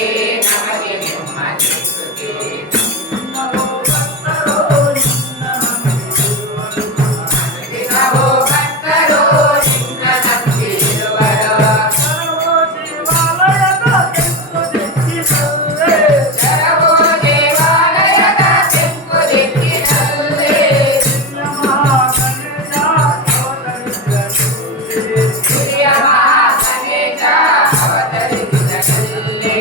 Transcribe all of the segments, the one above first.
ನಮಗೆ ನೆಮ್ಮದಿ ಸುದ್ದಿ ದಿನವೂ ಭಕ್ತರು ನಿನ್ನ ನಂಬಿರುವರು ಶರವೋ ದೇವಾಲಯದ ಕೆಂಪು ದಿಕ್ಕಿನಲ್ಲಿ ಹಿರಿಯ ಮಹಾಗಣೇಶ ಅವತರಿಸಿದಲ್ಲಿ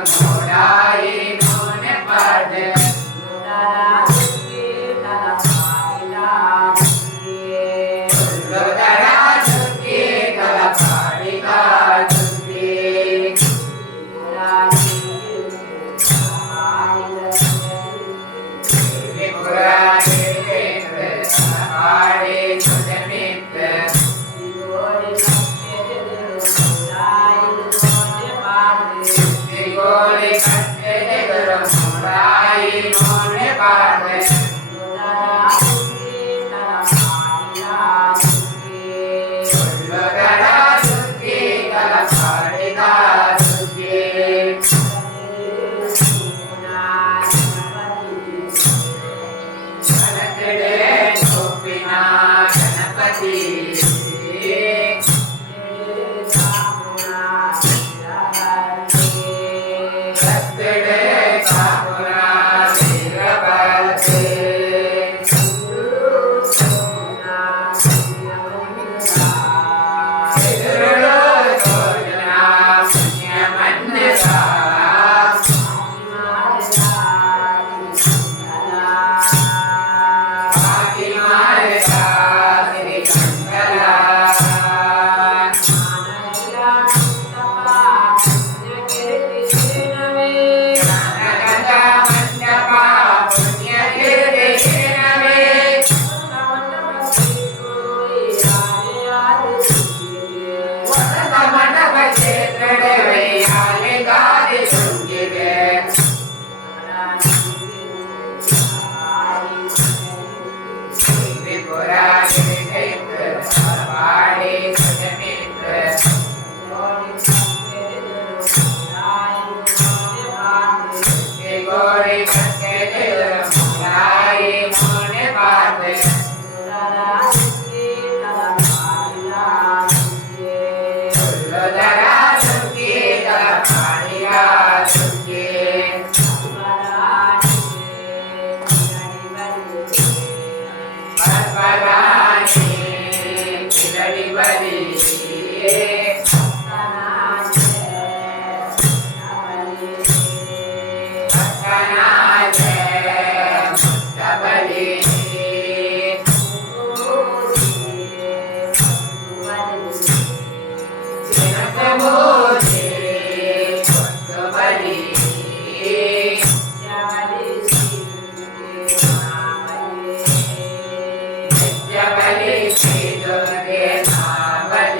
मोडाई मोन पाद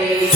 Bali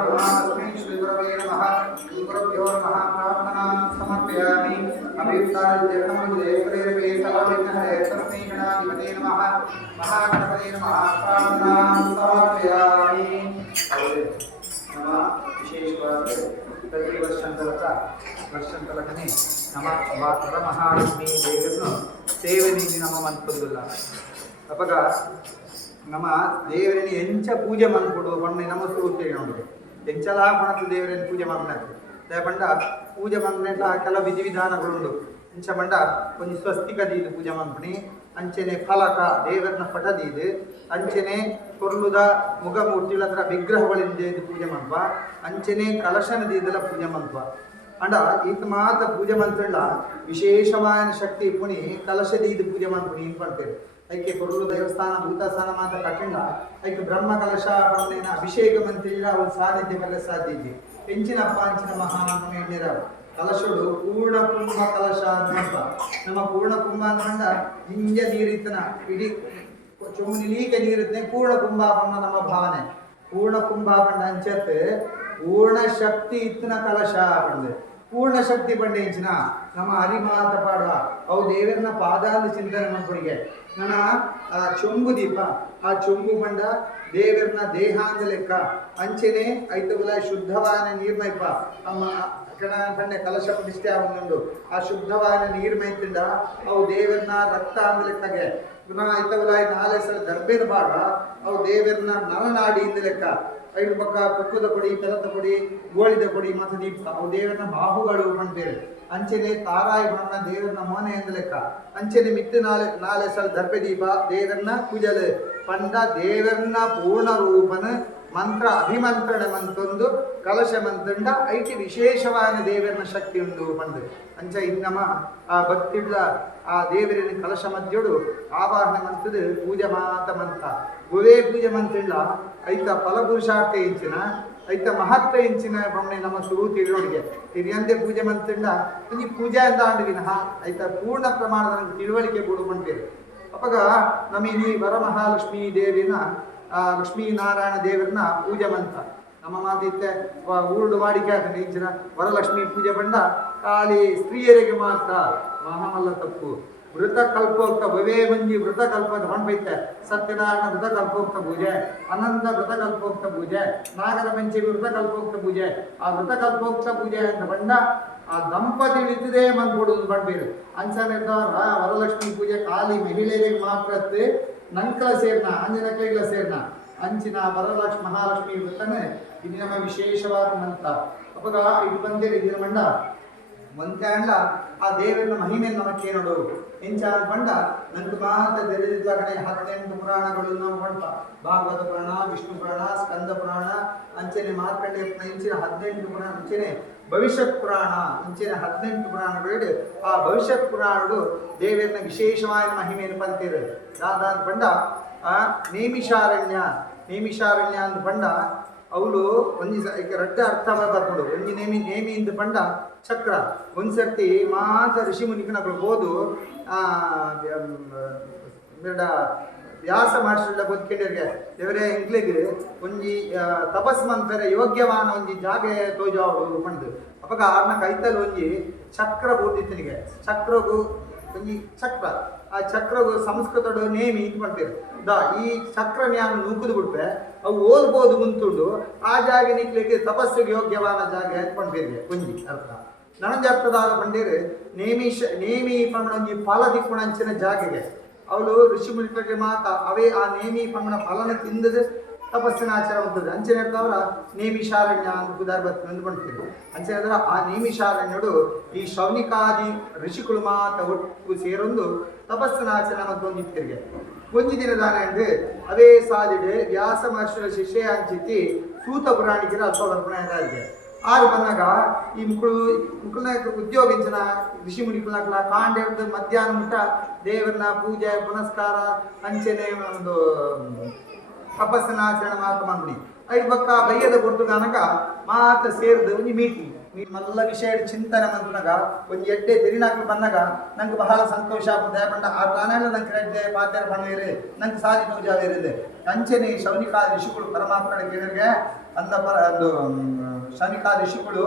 ब्रह्मास्मै श्रीगुरवे नमः गुरुभ्यो नमः प्रार्थनां समर्पयामि अभिप्रायजनमुदेवरेवे सर्वविघ्नहरे तस्मै गणाधिपते नमः महागणपते नमः प्रार्थनां समर्पयामि नमः विशेषवाद प्रति ವರ್ಷಂತಲಕನೇ ನಮ್ಮ ವರಮಹಾಲಕ್ಷ್ಮೀ ದೇವರನ್ನು ಸೇವನೆಗೆ ನಮ್ಮ ಮಂತ್ಪದುಲ್ಲ ಅಪಗ ನಮ್ಮ ದೇವರನ್ನು ಎಂಚ ಪೂಜೆ ಮಾಡ್ಕೊಡು ಬಣ್ಣ ನಮ್ಮ ಸ್ವರೂಪೇಗೆ ನೋಡಿದೆ ಎಂಚಲಾ ಮನಸ್ಸು ದೇವರನ್ನು ಪೂಜೆ ಮಾಡ್ಬೇಕು ಪಂಡ ಪೂಜೆ ಮಾಡ್ಕೊಂಡ ಕೆಲವು ವಿಧಿವಿಧಾನಗಳುಂಡು ಎಂಚ ಬಂಡ ಒಂದು ಸ್ವಸ್ತಿಕ ದೀದು ಪೂಜೆ ಮಾಡ್ಬಿಡಿ ಅಂಚೆನೆ ಫಲಕ ದೇವರನ್ನ ಪಟದೀದು ಅಂಚೆನೆ ಕೊರ್ಲುದ ಮುಖಮೂರ್ತಿಗಳ ಹತ್ರ ವಿಗ್ರಹಗಳಿಂದ ಪೂಜೆ ಮಾಡ್ಬ ಅಂಚೆನೆ ಕಲಶನ ದೀದಲ ಪೂಜೆ ಮಾಡ್ಬ ಅಂಡ ಈತ ಮಾತ ಪೂಜೆ ಮಾಡ್ಕೊಂಡ ವಿಶೇಷವಾದ ಶಕ್ತಿ ಪುಣಿ ಕಲಶದೀದು ಪೂಜೆ ಮಾಡ್ಬಿಡಿ ಅಂದ್ಕೊಳ್ತೇವೆ ಐಕೆ ಕೊರಲು ದೇವಸ್ಥಾನ ಭೂತಸ್ಥಾನ ಮಾತ ಕಟ್ಟಂಡ ಐಕೆ ಬ್ರಹ್ಮ ಕಲಶ ಬಂದಿನ ಅಭಿಷೇಕ ಮಂತ್ರಿಗಳ ಅವ್ರ ಸಾನ್ನಿಧ್ಯ ಬರಲ ಸಾಧ್ಯ ಇದೆ ಹೆಂಚಿನ ಪಾಂಚಿನ ಮಹಾನ್ಮೇಣ್ಯರ ಕಲಶಗಳು ಪೂರ್ಣ ಕುಂಭ ಕಲಶ ಅಂತ ನಮ್ಮ ಪೂರ್ಣ ಕುಂಭ ಅಂದ್ಕೊಂಡ ಹಿಂಜ ನೀರಿತ್ತನ ಇಡೀ ಚುಮ್ಮನಿಲೀಗೆ ನೀರಿತ್ತನೆ ಪೂರ್ಣ ಕುಂಭ ಬಣ್ಣ ನಮ್ಮ ಭಾವನೆ ಪೂರ್ಣ ಕುಂಭ ಬಣ್ಣ ಅಂಚತ್ ಪೂರ್ಣ ಶಕ್ತಿ ಇತ್ತನ ಕಲಶ ಬಂದು ಪೂರ್ಣ ಶಕ್ತಿ ಬಂಡೆ ಇಂಚಿನ ನಮ್ಮ ಹರಿಮಾತ ಪಾಡುವ ಅವು ದೇವರನ್ನ ಪಾದಾದ ಚಿಂತನೆ ಮಾಡ್ಕೊಡಿಗೆ ನನ್ನ ಚೊಂಬು ದೀಪ ಆ ಚೊಂಬು ಬಂಡ ದೇವರನ್ನ ದೇಹ ಅಂದ ಲೆಕ್ಕ ಅಂಚೆನೆ ಐತಗುಲ ಶುದ್ಧವಾದ ನೀರ್ಮೈಪ ಅಮ್ಮ ಕಣೆ ಕಲಶ ಪ್ರತಿಷ್ಠೆ ಆಗುಂಡು ಆ ಶುದ್ಧವಾದ ನೀರ್ಮೈತಿಂದ ಅವು ದೇವರನ್ನ ರಕ್ತ ಅಂದ ಲೆಕ್ಕಗೆ ಪುನಃ ಐತಗುಲ ನಾಳೆ ಸಲ ದರ್ಬೇನ ಬಾಡ ಅವು ದೇವರನ್ನ ನರನಾಡಿ ಇಂದ ಲೆಕ್ಕ ಐದು ಪಕ್ಕ ಕುಕ್ಕದ ಕೊಡಿ ಬೆಲದ ಕೊಡಿ ಗೋಳಿದ ಕೊಡಿ ಮತ್ತು ದೀಪ ಅವು ದೇವರನ್ನ ಬಾಹುಗಳು ಬಂದೇವೆ ಅಂಚೆನೆ ತಾರಾಯಿ ಬಣ್ಣ ದೇವರನ್ನ ಮೋನೆ ಎಂದ ಲೆಕ್ಕ ಅಂಚೆನೆ ಮಿತ್ತು ನಾಳೆ ಸಲ ದರ್ಬೆ ದೀಪ ದೇವರನ್ನ ಪೂಜಲು ಪಂಡ ದೇವರನ್ನ ಪೂರ್ಣ ರೂಪನ ಮಂತ್ರ ಅಭಿಮಂತ್ರಣ ಮಂತೊಂದು ಕಲಶ ಮಂತ್ರಂಡ ಐಟಿ ವಿಶೇಷವಾದ ದೇವರನ್ನ ಶಕ್ತಿ ಉಂಡು ಪಂಡು ಅಂಚ ಇನ್ನಮ ಆ ಭಕ್ತಿಡ್ಲ ಆ ದೇವರಿನ ಕಲಶ ಮಧ್ಯೋಡು ಆವಾಹನ ಮಂತ್ರದ ಪೂಜೆ ಮಾತ ಮಂತ್ರ ಗುವೇ ಪೂಜೆ ಮಂತ್ರಿಲ್ಲ ಐತ ಫಲಪುರುಷಾರ್ಥ ಇಂಚಿನ ಐತ ಮಹತ್ವ ಇಂಚಿನ ಬೊಮ್ಮೆ ನಮ್ಮ ಸುರೂತಿರೋಡಿಗೆ ಹಿರಿಯಂತೆ ಪೂಜೆ ಮಂತ್ರಿಂದ ಈ ಪೂಜಾ ಅಂತ ಆಂಡುವಿನ ಐತ ಪೂರ್ಣ ಪ್ರಮಾಣದ ತಿಳುವಳಿಕೆ ಕೊಡು ಬಂದಿದೆ ಅವಾಗ ನಮಗೆ ವರಮಹಾಲಕ್ಷ್ಮೀ ದೇವಿನ ಲಕ್ಷ್ಮೀನಾರಾಯಣ ದೇವರನ್ನ ಪೂಜೆ ಮಂತ್ರ ನಮ್ಮ ಮಾತಿತ್ತೆ ಊರುಡು ವಾಡಿಕೆ ಆಗ್ತದೆ ಇಂಚಿನ ವರಲಕ್ಷ್ಮಿ ಪೂಜೆ ಬಂದ ಖಾಲಿ ಸ್ತ್ರೀಯರಿಗೆ ಮಾತ್ರ ಮಹಾಮಲ್ಲ ತಪ್ಪು ವೃತ ಕಲ್ಪೋಕ್ತ ಭವೇ ಮಂಜಿ ವೃತ ಕಲ್ಪದ ಹೊಂಡ್ಬೈತೆ ಸತ್ಯನಾರಾಯಣ ವೃತ ಕಲ್ಪೋಕ್ತ ಪೂಜೆ ಅನಂತ ವೃತ ಕಲ್ಪೋಕ್ತ ಪೂಜೆ ನಾಗರ ಪಂಚಮಿ ವೃತ ಕಲ್ಪೋಕ್ತ ಪೂಜೆ ಆ ವೃತ ಕಲ್ಪೋಕ್ತ ಪೂಜೆ ಅಂತ ಬಂದ ಆ ದಂಪತಿ ಇಳಿತದೆ ಬಂದ್ಬಿಡುದು ಬಂದ್ಬೇರು ಅಂಚನಿರ್ದವ್ರ ವರಲಕ್ಷ್ಮಿ ಪೂಜೆ ಖಾಲಿ ಮಹಿಳೆಯರಿಗೆ ಮಾತ್ರ ನಂಕಲ ಸೇರ್ನ ಅಂಜನಕೈಗಳ ಸೇರ್ನ ಅಂಚಿನ ವರಲಕ್ಷ್ಮಿ ಮಹಾಲಕ್ಷ್ಮಿ ವೃತ್ತನೇ ಇದು ನಮ್ಮ ವಿಶೇಷವಾದ ಮಂತ್ರ ಅವಾಗ ಇದು ಬಂದೇಳಿ ಇದರ ಮಂಡ ಒಂದೇ ಅಂಡ ಆ ದೇವರ ಮಹಿಮೆಯನ್ನು ನಮಗೆ ನೋಡು ಎಂಚ ಬಂಡ ನಂದು ಮಾತ ತೆರೆದಿದ್ದ ಕಡೆ 18 ಪುರಾಣಗಳು ನಾವು ಬಂಟ ಭಾಗವತ ಪುರಾಣ ವಿಷ್ಣು ಪುರಾಣ ಸ್ಕಂದ ಪುರಾಣ ಅಂಚನೆ ಮಾರ್ಕಂಡೇಯ ಇಂಚಿನ 18 ಪುರಾಣ ಅಂಚನೆ ಭವಿಷ್ಯತ್ ಪುರಾಣ ಅಂಚಿನ 18 ಪುರಾಣಗಳು ಆ ಭವಿಷ್ಯತ್ ಪುರಾಣಗಳು ದೇವರನ್ನ ವಿಶೇಷವಾದ ಮಹಿಮೆಯನ್ನು ಪಂತಿರು ದಾದ ಬಂಡ ಆ ನೇಮಿಷಾರಣ್ಯ ಅಂದ ಬಂಡ ಅವಳು ಒಂಜಿ ರಡ್ಡ ಅರ್ಥ ಬರ್ಕೊಂಡು ಒಂಜಿ ನೇಮಿ ಇಂದ ಬಂಡ ಚಕ್ರ ಒಂದ್ಸರ್ತಿ ಮಾತ ಋಷಿ ಮುನಿಕನಗಳು ಹೋದು ವ್ಯಾಸ ಮಾಡಿಸಿದ ಬದುಕಿಂಡರಿಗೆ ಇವರೇ ಇಂಗ್ಲಿಗೆ ಒಂಜಿ ತಪಸ್ ಮಂತ್ರ ಯೋಗ್ಯವಾನ ಒಂಜಿ ಜಾಗೆ ತೋಜಾವಡು ಪಂಡು ಅವಾಗ ಆರ್ನ ಕೈತಲ್ ಒಂಜಿ ಚಕ್ರ ಬೋದಿತ್ತನಿಗೆ ಚಕ್ರಗೂ ಒಂಜಿ ಚಕ್ರ ಆ ಚಕ್ರಗೂ ಸಂಸ್ಕೃತಡು ನೇಮಿ ಇದು ಮಾಡ್ತೀರಿ ಈ ಚಕ್ರ ನ್ಯಾನ ನೂಕುದು ಬಿಟ್ರೆ ಅವು ಓದ್ಬೋದು ಮುಂತುಂಡು ಆ ಜಾಗ ನಿಕ್ಲಿಕ್ಕೆ ತಪಸ್ಸಿಗೆ ಯೋಗ್ಯವಾದ ಜಾಗ ಅಂದ್ಕೊಂಡಿರಿ ಒಂಜಿ ಅರ್ಥ ನನಗೆ ಅರ್ಥದಾಗ ಬಂದಿರಿ ನೇಮಿ ಪಂಗಡ ಒಂಜಿ ಫಲ ದಿಕ್ಕುಣಂಚಿನ ಜಾಗೆಗೆ ಅವಳು ಋಷಿ ಮುನಿಗಳಿಗೆ ಮಾತ ಅವೇ ಆ ನೇಮಿ ಪಂಗಡ ಫಲನ ತಿಂದದು ತಪಸ್ಸಿನ ಆಚಾರ ಬರ್ತದೆ ಅಂಚನೆ ಇರ್ತಾವ್ರ ನೇಮಿಷಾರಣ್ಯ ಅಂತ ಉದಾರ ಬರ್ತದೆ ಅಂದ್ಕೊಳ್ತೀವಿ ಅಂಚನೆ ಅಂದ್ರೆ ಆ ನೇಮಿಷಾರಣ್ಯಡು ಈ ಶೌನಿಕಾದಿ ಋಷಿಗಳು ಮಾತ ಒಟ್ಟು ಸೇರೊಂದು ತಪಸ್ಸಿನ ಆಚರಣೆ ಮತ್ತೊಂದಿತ್ತಿರಿಗೆ ಒಂಜಿ ದಿನದಾನ ಅಂದ್ರೆ ಅವೇ ಸಾಲಿಡೆ ವ್ಯಾಸ ಮಹರ್ಷಿಗಳ ಶಿಷ್ಯ ಅಂಚಿತಿ ಸೂತ ಪುರಾಣಿಕರ ಅಲ್ಪ ವರ್ಪಣೆ ಇದೆ ಆರು ಬಂದಾಗ ಈ ಮುಕ್ಕಳನ ಉದ್ಯೋಗಿಂಚನ ಋಷಿ ಮುನಿಕುಲಕ್ಲ ಕಾಂಡೆ ಮಧ್ಯಾಹ್ನ ಮುಟ್ಟ ದೇವರನ್ನ ಪೂಜೆ ಪುನಸ್ಕಾರ ಅಂಚನೆ ಒಂದು ತಪಸ್ಸಿನ ಆಚರಣೆ ಮಾತ್ರ ಮಾಡಿ ಐದು ಪಕ್ಕ ಬಯ್ಯದ ಕೊಟ್ಟು ನನಗ ಮಾತ ಸೇರಿದ ಒಂದು ಮೀಟಿಂಗ್ ಮಲ್ಲ ವಿಷಯ ಚಿಂತನೆ ಮಂತ್ನಾಗ ಒಂದು ಎಡ್ಡೆ ತಿರಿನಾಕ್ಲು ಬಂದಾಗ ನಂಗೆ ಬಹಳ ಸಂತೋಷ ಆಗುತ್ತೆ ಪಂಡ ಆ ತಾನೆಲ್ಲ ನಂಗೆ ರೆಡ್ಡೆ ಪಾತ್ಯಾರ ಬಣ್ಣವೇರೆ ನಂಗೆ ಸಾಧಿ ಪೂಜಾವೇರಿದೆ ಅಂಚೆನೆ ಶೌನಿಕಾ ಋಷಿಗಳು ಪರಮಾತ್ಮನ ಕೇಳಿಗೆ ಅಂದ ಒಂದು ಶೌನಿಕಾ ಋಷಿಗಳು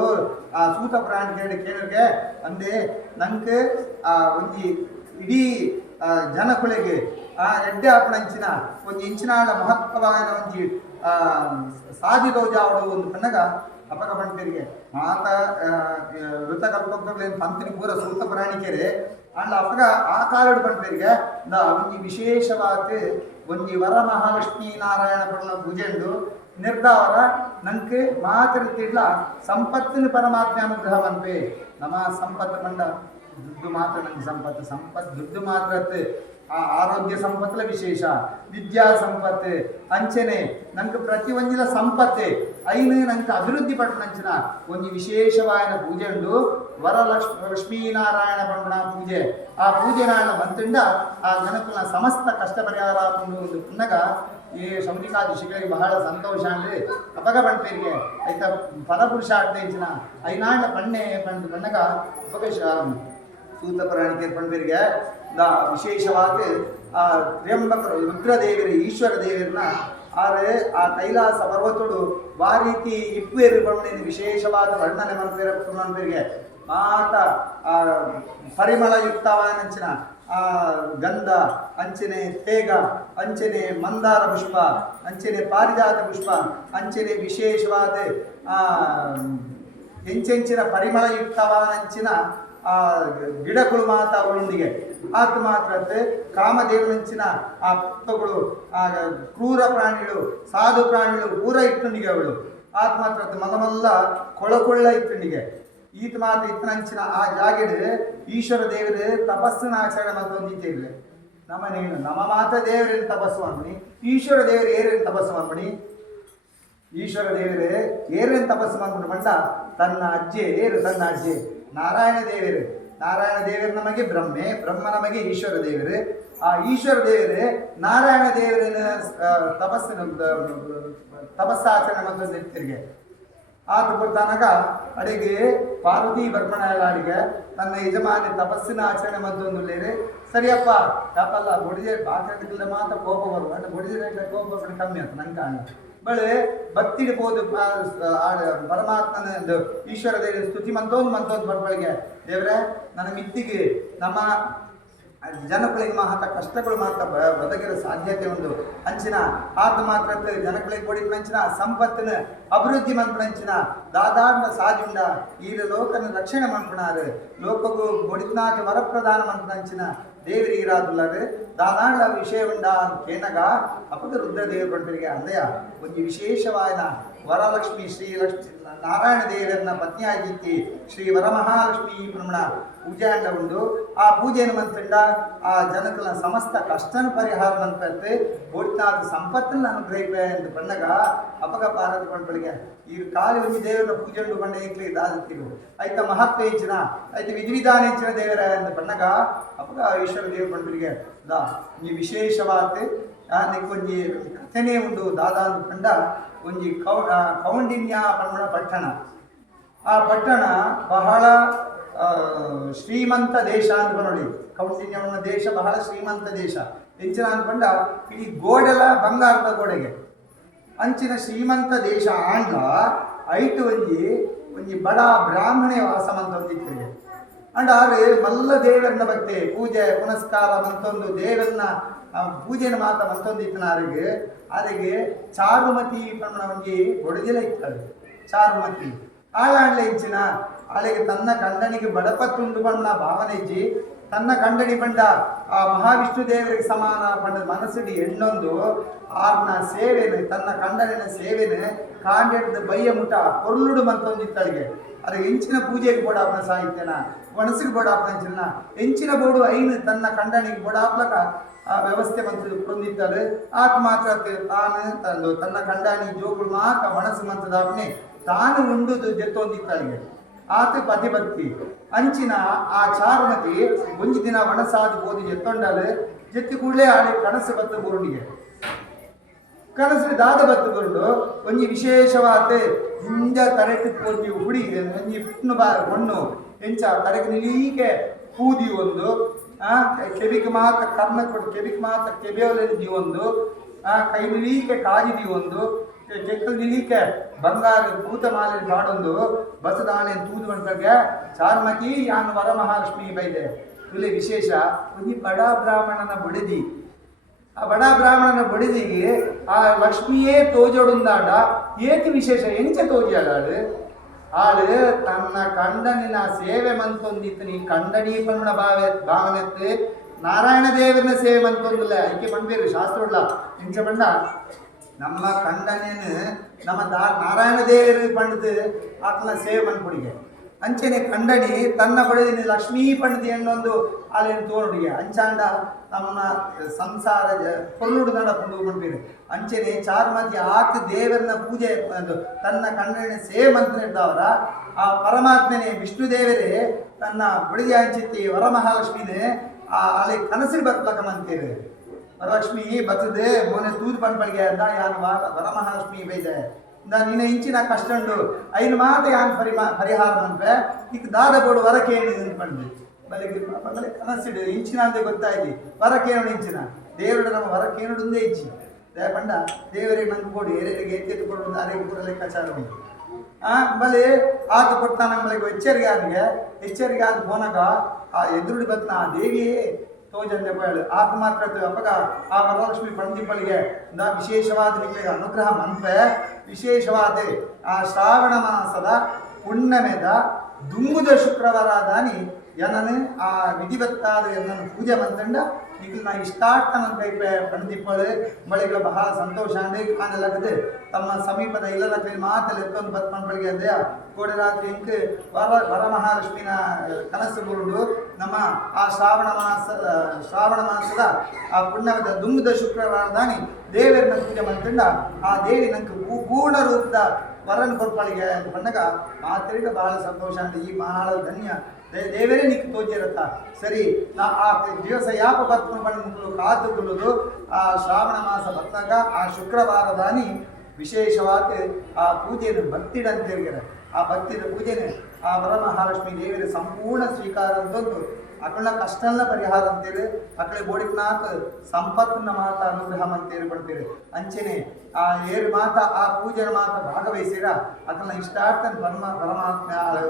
ಆ ಸೂತ ಪ್ರಾಣಿ ಕೇಳಿಗೆ ಅಂದೆ ನಂಗೆ ಆ ಒಂದು ಇಡೀ ಜನಕುಳಿಗೆ ಆ ಎಡ್ಡೆ ಆಪಣಂಚಿನ ಒಂದು ಇಂಚಿನಾಳ ಮಹತ್ವವಾದ ಒಂದು ಸಾಧಿದೌಜ ಅವಳು ಒಂದು ಕನ್ನಗ ಅಪಕ ಪಂಟೇರಿಗೆ ಮಾತ ಋತಕಲ್ಪೇನು ಪಂತಿನಿ ಪೂರ ಸೂತ ಪ್ರಾಣಿಕೆರೆ ಅಂಡ್ ಅಪಗ ಆ ಕಾಲಡು ಪಂಟೇರಿಗೆ ಒಂದು ವಿಶೇಷವಾದ ಒಂದು ವರ ಮಹಾಲಕ್ಷ್ಮೀ ನಾರಾಯಣ ಪಣ್ಣ ಪೂಜೆಂಡು ನಿರ್ಧಾರ ನಂಗೆ ಮಾತಿರ್ತಿಲ್ಲ ಸಂಪತ್ತಿನ ಪರಮಾತ್ಮ ಅನುಗ್ರಹ ಬಂತೆ ನಮ್ಮ ಸಂಪತ್ತು ಪಂಡ ದುಡ್ಡು ಮಾತ್ರ ನಂಗೆ ಸಂಪತ್ತು ದುಡ್ಡು ಮಾತ್ರ ಆ ಆರೋಗ್ಯ ಸಂಪತ್ತಲ ವಿಶೇಷ ವಿದ್ಯಾ ಸಂಪತ್ತು ಅಂಚನೆ ನಂಗೆ ಪ್ರತಿ ಒಂದಿಲ ಸಂಪತ್ತೆ ಐನು ನಂಗೆ ಅಭಿವೃದ್ಧಿ ಪಟ್ಟಣಂಚಿನ ಒಂದು ವಿಶೇಷವಾದ ಪೂಜೆ ಉಂಡು ಲಕ್ಷ್ಮೀನಾರಾಯಣ ಬ್ರಹ್ಮಣ ಪೂಜೆ ಆ ಪೂಜೆ ನಾಳ ಬಂತಂಡ ಆ ಜನಕುಲ ಸಮಸ್ತ ಕಷ್ಟ ಪರಿಹಾರ ಒಂದು ಪುನ್ನಗ ಈ ಶೌನಿಕಾದಿಶಿಗಳಿಗೆ ಬಹಳ ಸಂತೋಷ ಅಂದ್ರೆ ಅಪಗ ಪಂಪೇರಿಗೆ ಆಯ್ತಾ ಪರಪುರುಷ ಅಡ್ಡಂಚಿನ ಐನಾಳ ಪಣ್ಣೆ ಪಂಡ್ ಪಣ್ಣಗ ಅಪಗ ಸೂತ ಪ್ರಾಣಿಕೆ ಪಂಪೇರಿಗೆ ವಿಶೇಷವಾದ ಆ ತ್ರ್ಯಂಬಕರು ರುದ್ರದೇವರ ಈಶ್ವರ ದೇವರನ್ನ ಆದರೆ ಆ ಕೈಲಾಸ ಪರ್ವತೋಡು ಆ ರೀತಿ ಇಪ್ಪೇರು ಬಣ್ಣ ವಿಶೇಷವಾದ ವರ್ಣನೆ ಮಂತ್ರಿಗೆ ಮಾತ ಆ ಪರಿಮಳಯುಕ್ತವಾದಂಚಿನ ಆ ಗಂಧ ಅಂಚನೆ ತೇಗ ಅಂಚನೆ ಮಂದಾರ ಪುಷ್ಪ ಅಂಚನೆ ಪಾರಿಜಾತ ಪುಷ್ಪ ಅಂಚನೆ ವಿಶೇಷವಾದ ಆ ಎಂಚೆಂಚಿನ ಪರಿಮಳಯುಕ್ತವಾದಂಚಿನ ಆ ಗಿಡಗಳು ಮಾತ ಅವಳೊಂದಿಗೆ ಆತ ಮಾತ್ರ ಕಾಮದೇವನಂಚಿನ ಆ ಪುಷ್ಪಗಳು ಆ ಕ್ರೂರ ಪ್ರಾಣಿಗಳು ಸಾಧು ಪ್ರಾಣಿಗಳು ಪೂರ ಇಟ್ಟುಂಡಿಗೆ ಅವಳು ಆತ ಮಾತ್ರ ಮಲ್ಲ ಕೊಳಕೊಳ್ಳ ಇಟ್ಟುಂಡಿಗೆ ಈತ ಮಾತ್ರ ಇತ್ತನಂಚಿನ ಆ ಜಾಗೆಡ್ ಈಶ್ವರ ದೇವರೇ ತಪಸ್ಸಿನ ಆಚರಣೆ ಮತ್ತು ಹೊಂದಿದ್ದೇವೆ ನಮ್ಮನೇನು ನಮ್ಮ ಮಾತ್ರ ದೇವರೇನು ತಪಸ್ಸು ಮಾಡ್ಬಣಿ ಈಶ್ವರ ದೇವರು ಏರೇನು ತಪಸ್ಸು ಮಾಡ್ಬಣಿ ಈಶ್ವರ ದೇವರೇ ಏರೇನು ತಪಸ್ಸು ಮಾಡ್ಬಿಟ್ಟು ಬಂಡ ತನ್ನ ಅಜ್ಜೆ ನಾರಾಯಣ ದೇವರು ನಮಗೆ ಬ್ರಹ್ಮ ನಮಗೆ ಈಶ್ವರ ದೇವರು ಆ ಈಶ್ವರ ದೇವರೇ ನಾರಾಯಣ ದೇವರಿನ ತಪಸ್ಸಾಚರಣೆ ಮತ್ತು ತಿರುಗಿ ಆತ ಕೊಡ್ತಾನಾಗ ಅಡಿಗೆ ಪಾರ್ವತಿ ಬರ್ಪಣಾಡಿಗೆ ತನ್ನ ಯಜಮಾನಿ ತಪಸ್ಸಿನ ಆಚರಣೆ ಮತ್ತೊಂದು ಲೇರೆ ಸರಿಯಪ್ಪ ಯಾಪಲ್ಲ ಬೊಡಿದೆ ಬಾಕಿಲ್ಲ ಮಾತ್ರ ಕೋಪ ಬರುವ ಅಂದ್ರೆ ಬೊಡಿದೆ ಕೋಪ ಕಮ್ಮಿ ಅಂತ ನಂಗೆ ಕಾಣ ಬಳೆ ಭಕ್ತಿ ಇಡ್ಬೋದು ಪರಮಾತ್ಮನ ಈಶ್ವರ ದೇವರ ಸ್ತುತಿ ಮಂತೋದು ಬರ್ಬಳಿಗೆ ದೇವ್ರೆ ನನ್ನ ಮಿತ್ತಿಗೆ ನಮ್ಮ ಜನಗಳಿಗೆ ಮಾತ್ರ ಕಷ್ಟಗಳು ಮಾತ್ರ ಬದಗಿರೋ ಸಾಧ್ಯತೆ ಉಂಟು ಅಂಚಿನ ಆತ ಮಾತ್ರ ಜನಗಳಿಗೆ ಕೊಡಿಪಂಚಿನ ಸಂಪತ್ತಿನ ಅಭಿವೃದ್ಧಿ ಮನ್ಪಣಂಚಿನ ದಾದಾಂಡ ಸಾಧ್ಯುಂಡ ಈ ಲೋಕನ ರಕ್ಷಣೆ ಮನ್ಪಣಾರು ಲೋಕಗೂ ಬೊಡಿತ್ನಾಕ ವರಪ್ರದಾನ ಮನ್ಪಣಂಚಿನ ದೇವರಿ ಇರಾದುಲ್ಲರು ದಾದಾಂಡ ವಿಷಯ ಉಂಡ ಕೇನಗ ಅಪದ ರುದ್ರದೇವರು ಬಂಟರಿಗೆ ಅಂದಯ ಒಂದು ವಿಶೇಷವಾದ ವರಲಕ್ಷ್ಮಿ ನಾರಾಯಣ ದೇವರನ್ನ ಪತ್ನಿಯಾಗಿತ್ತಿ ಶ್ರೀ ವರಮಹಾಲಕ್ಷ್ಮಿ ಬ್ರಹ್ಮಣ ಪೂಜೆ ಅಂಡ ಉಂಡು ಆ ಪೂಜೆಯನ್ನು ಮಂತಂಡ ಆ ಜನಕಲ ಸಮಸ್ತ ಕಷ್ಟನ ಪರಿಹಾರ ಮಂತ್ರತ್ತೆ ಒಟ್ಟಾದ ಸಂಪತ್ತನ್ನು ಅನುಗ್ರಹಿಪ ಎಂದು ಬಂದಾಗ ಅಪಗ ಪಾರದ ಪಂಪಳಿಗೆ ಈ ಕಾಲಿ ಒಂದು ದೇವರ ಪೂಜೆ ಉಂಡು ಬಂಡ ಏಕ್ಲಿ ದಾದತ್ತಿರು ಆಯ್ತ ಮಹತ್ವ ಹೆಚ್ಚಿನ ಆಯ್ತು ವಿಧಿವಿಧಾನ ಹೆಚ್ಚಿನ ದೇವರ ಎಂದು ಬಂದಾಗ ಅಪಗ ಈಶ್ವರ ದೇವರ ಪಂಪಳಿಗೆ ಈ ವಿಶೇಷವಾದ ಒಂಜಿ ಕಥೆನೇ ಉಂಡು ದಾದಾ ಅಂದು ಕಂಡ ಒಂಜಿ ಕೌಂಡಿನ್ಯ ಪಟ್ಟಣ ಆ ಪಟ್ಟಣ ಬಹಳ ಶ್ರೀಮಂತ ದೇಶ ಅಂತ ನೋಡಿ ಕೌಂಡಿನ್ಯ ದೇಶ ಬಹಳ ಶ್ರೀಮಂತ ದೇಶ ಹೆಚ್ಚಿನ ಅಂದ್ಕೊಂಡ ಇಡೀ ಗೋಡೆಲ ಬಂಗಾರದ ಗೋಡೆಗೆ ಅಂಚಿನ ಶ್ರೀಮಂತ ದೇಶ ಆಂಡ್ಲ ಐಟು ಒಂಜಿ ಬಡ ಬ್ರಾಹ್ಮಣೆ ವಾಸಮಂತ ಹೊಂದಿತ್ತಿಗೆ ಅಂಡ್ ಆದ್ರೆ ಮಲ್ಲ ದೇವರನ್ನ ಭಕ್ತಿ ಪೂಜೆ ಪುನಸ್ಕಾರ ಮಂತೊಂದು ದೇವರನ್ನ ಪೂಜೆನ ಮಾತ ಮಂತೊಂದಿತ್ತನಾರಿಗೆ ಅದಕ್ಕೆ ಚಾರುಮತಿ ಒಂಜಿ ಒಡದಿಲ ಇತ್ತಳು ಚಾರುಮತಿ ಆಳಾಂಡ್ಲೆ ಇಚ್ಚಿನ ಆಳೆಗೆ ತನ್ನ ಕಂಡನಿಗೆ ಬಡಪತ್ತುಂಡು ಬಣ್ಣ ಭಾವನೆ ಇಜ್ಜಿ ತನ್ನ ಕಂಡನಿ ಬಂಡ ಆ ಮಹಾವಿಷ್ಣು ದೇವರಿಗೆ ಸಮಾನ ಬಂಡ ಮನಸ್ಸಿಗೆ ಹೆಣ್ಣೊಂದು ಆರ್ನ ಸೇವೆನೆ ತನ್ನ ಕಂಡನಿನ ಸೇವೆನೆ ಕಾಂಡೆಡ್ದು ಬಯ್ಯ ಮುಟ ಕೊರ್ಲುಡು ಮಂತೊಂದಿತ್ತಳಿಗೆ ಅದಕ್ಕೆ ಎಂಚಿನ ಪೂಜೆಗೆ ಬೋಡಾಪನ ಸಾಹಿತ್ಯನ ಮನಸ್ಸಿಗೆ ಬೋಡಾಪನ ಅಂಚಿನ ಎಂಚಿನ ಬೋಡು ಐನು ತನ್ನ ಕಂಡನಿಗೆ ಬೋಡಾಪ್ಲಕ ಆ ವ್ಯವಸ್ಥೆ ಮಂತ್ರದ ಹೊಂದಿತ್ತಳು ಆತ ಮಾತ್ರ ತಾನು ತನ್ನ ಕಂಡನಿ ಜೋಗುಳು ಮಾತ್ರ ಮನಸ್ಸು ಮಂತ್ರದಾಪನೆ ತಾನು ಉಂಡುದು ಜೊತ್ತೊಂದಿತ್ತಳಿಗೆ ಆತ ಪತಿಭಕ್ತಿ ಅಂಚಿನ ಆ ಚಾರುಮತಿ ಒಂಜಿ ದಿನ ವನಸಾದು ಓದಿ ಎತ್ತೊಂಡಲು ಜೊತೆ ಕೂಡಲೇ ಆಡಿ ಕನಸು ಬತ್ತ ಬುರುಣಿಗೆ ಕನಸು ದಾದ ಬತ್ತುಕೊಂಡು ಒಂಜಿ ವಿಶೇಷವಾದ ಹಿಂದ ತರೆಟ್ಟು ಪೋತಿ ಹುಡಿ ಒಂಜಿ ಪುಟ್ನು ಮಣ್ಣು ಎಂಚ ತರೆಗೆ ನಿಲೀಕೆ ಕೂದಿ ಒಂದು ಕೆಬಿಗೆ ಮಾತ ಕರ್ಣ ಕೊಟ್ಟು ಕೆಬಿಗೆ ಮಾತ ಕೆಬೆಯೊಲೆದಿ ಒಂದು ಕೈ ನಿಲೀಕೆ ಕಾಜಿದಿ ಒಂದು ಕೆಕ್ಕಲ್ ನಿಲೀಕೆ ಬಂಗಾರ ಭೂತಮಾಲೆ ಬಾಡೊಂದು ಬಸದಾನೆ ತೂದು ಬಂದಾಗ ಚಾರ್ಮತಿ ಯಾನ್ ವರಮಹಾಲಕ್ಷ್ಮಿ ಬೈದೆ ತುಲೆ ವಿಶೇಷ ಒಂಜಿ ಬಡ ಬ್ರಾಹ್ಮಣನ ಬಡಿದಿ ಆ ಬಡ ಬ್ರಾಹ್ಮಣನ ಬಡಿದಿಗೆ ಆ ಲಕ್ಷ್ಮಿಯೇ ತೋಜೊಡುಂದಾಡ ಏತಿ ವಿಶೇಷ ಎಂಚ ತೋಜಿಯಾಳು ಆಳು ತನ್ನ ಕಂಡನಿನ ಸೇವೆ ಮಂತೊಂದಿತ್ತು ನೀ ಕಂಡನಿ ಪಣ್ಣ ಭಾವನೆತ್ತು ನಾರಾಯಣ ದೇವರನ್ನ ಸೇವೆ ಮಂತೊಂದಿಲ್ಲ ಐಕೆ ಪಣ್ಬೇರು ಶಾಸ್ತ್ರ ಎಂಚ ಪಂಡ ನಮ್ಮ ಕಂಡನೇನು ನಮ್ಮ ನಾರಾಯಣ ದೇವರು ಪಂಡದು ಆತನ ಸೇವೆ ಮನ್ಪುಡಿಗೆ ಅಂಚೆನೆ ಕಂಡನಿ ತನ್ನ ಬಡದಿನ ಲಕ್ಷ್ಮೀ ಪಂಡದಿ ಅನ್ನೊಂದು ಆಲೇನು ತೋರುಡಿಗೆ ಅಂಚಾಂಡ ನಮ್ಮ ಸಂಸಾರ ಕೊಲ್ಲುಡು ನಡಕೊಂಡು ಪಂಪೀರು ಅಂಚೆನೆ ಚಾರ್ಮತಿ ಆತ ದೇವರನ್ನ ಪೂಜೆ ತನ್ನ ಕಂಡನ ಸೇವೆ ಮಂತ್ರಿದ್ದವರ ಆ ಪರಮಾತ್ಮನೇ ವಿಷ್ಣು ದೇವರೇ ತನ್ನ ಬಡಿಗೆ ಹಂಚಿತ್ತಿ ವರಮಹಾಲಕ್ಷ್ಮಿನೇ ಅಲ್ಲಿ ಕನಸಿಗೆ ಬರ್ತಕ್ಕಂತೀರಿ ವರಲಕ್ಷ್ಮಿ ಬರ್ತದೆ ಮೊನ್ನೆ ತೂದು ಪಂಪಳಿಗೆ ಅಂತ ಯಾನ್ ವರಮಹಾಲಕ್ಷ್ಮಿ ಬೈದೆ ನೀನು ಇಂಚಿನ ಕಷ್ಟ ಉಂಡು ಐನು ಮಾತ ಯಾನ್ ಪರಿಹಾರ ಮನ್ಪೆ ಈಗ ದಾದ ಬೋಡು ವರಕೇಣಿದ್ ಪಂಡು ಬಲೆ ಕನಸಿಡು ಇಂಚಿನ ಅಂತ ಗೊತ್ತಾಯ್ತು ವರಕೇನುಡು ಇಂಚಿನ ದೇವರ ನಮ್ಮ ವರಕೇನುಡುಂದೇ ಇಂಚಿ ಪಂಡ ದೇವರಿಗೆ ನಂಗೆ ಕೊಡು ಏರಿಗೆ ಎತ್ತೆತ್ತು ಕೊಡು ಅರೆಗೆ ಕೂಡ ಲೆಕ್ಕಾಚಾರ ಉಂಟು ಬಲೆ ಆತ ಕೊಡ್ತಾ ನಮ್ಮಳಿಗೆ ಎಚ್ಚರಿಗೆ ಆದ ಹೋನಾಗ ಆ ಎದುರುಡಿ ಬತ್ನ ಆ ದೇವಿಯೇ ತೋಜಂದೆ ಪೇಳು ಆತ ಮಾತ್ರ ಅಪ್ಪಗ ಆ ವರಲಕ್ಷ್ಮಿ ಪಂಡಿಪಳಿಗೆ ವಿಶೇಷವಾದ ನಿಮಗೆ ಅನುಗ್ರಹ ಮಂತ್ರೆ ವಿಶೇಷವಾದ ಆ ಶ್ರಾವಣ ಮಾಸದ ಹುಣ್ಣಿಮೆದ ದುಂಗುದ ಶುಕ್ರವಾರ ದಾನಿ ಏನನ್ನು ಆ ವಿಧಿವತ್ತಾದ ಏನನ್ನು ಪೂಜೆ ಮಂತಂಡ ಈಗ ನಾ ಇಷ್ಟಾರ್ಥ ಕೈ ಪಂಡಿಪ್ಪಳು ಬಳಿಗಳ ಬಹಳ ಸಂತೋಷ ಅಂದೆ ಕಾಣಲಾಗದೆ ತಮ್ಮ ಸಮೀಪದ ಇಲ್ಲದ ಕೈ ಮಾತಲ್ಲಿ ಎತ್ತೊಂದು ಬತ್ಮಂಬಳಿಗೆ ಅಂದೆ ಕೋಡೆ ರಾತ್ರಿ ಇಂಕ್ ವರಮಹಾಲಕ್ಷ್ಮಿನ ಕನಸು ಬರುಡು ನಮ್ಮ ಆ ಶ್ರಾವಣ ಮಾಸದ ಆ ಪುಣ್ಯದ ದುಂಗುದ ಶುಕ್ರವಾರ ದಾನಿ ದೇವರನ್ನ ಪೂಜೆ ಮಂತಂಡ ಆ ದೇವಿ ನಂಗೆ ಪೂರ್ಣ ರೂಪದ ವರನ್ ಕೊರ್ಪಳಿಗೆ ಬಂದಾಗ ಮಾತಾಡಿದ ಬಹಳ ಸಂತೋಷ ಅಂದೆ ಈ ಬಹಳ ಧನ್ಯ ದೇವರೇ ನಿಕ್ಕೆ ತೋಚಿರತ್ತ ಸರಿ ನಾ ಆ ದಿವಸ ಯಾಪ ಬರ್ತನ ಬಂದು ಕಾದುಕೊಳ್ಳುವುದು ಆ ಶ್ರಾವಣ ಮಾಸ ಬಂದಾಗ ಆ ಶುಕ್ರವಾರ ದಾನಿ ವಿಶೇಷವಾದ ಆ ಪೂಜೆಯನ್ನು ಭಕ್ತಿಡಂತಿರ್ತಾರೆ ಆ ಭಕ್ತಿದ ಪೂಜೆನೆ ಆ ವರಮಹಾಲಕ್ಷ್ಮಿ ದೇವರ ಸಂಪೂರ್ಣ ಸ್ವೀಕಾರ ಅಂತಂದು ಅಕಳ ಕಷ್ಟಲ್ಲ ಪರಿಹಾರ ಅಂತೇಳಿ ಅಕಳೆ ಬೋಡಿನಾಥ ಸಂಪತ್ತಿನ ಮಾತ ಅನುಗ್ರಹ ಅಂತೇಳಿ ಪಡ್ತೀರಿ ಅಂಚೆನೆ ಆ ಏರು ಮಾತ ಆ ಪೂಜೆನ ಮಾತ ಭಾಗವಹಿಸಿರ ಅಕಳ ಇಷ್ಟಾರ್ಥ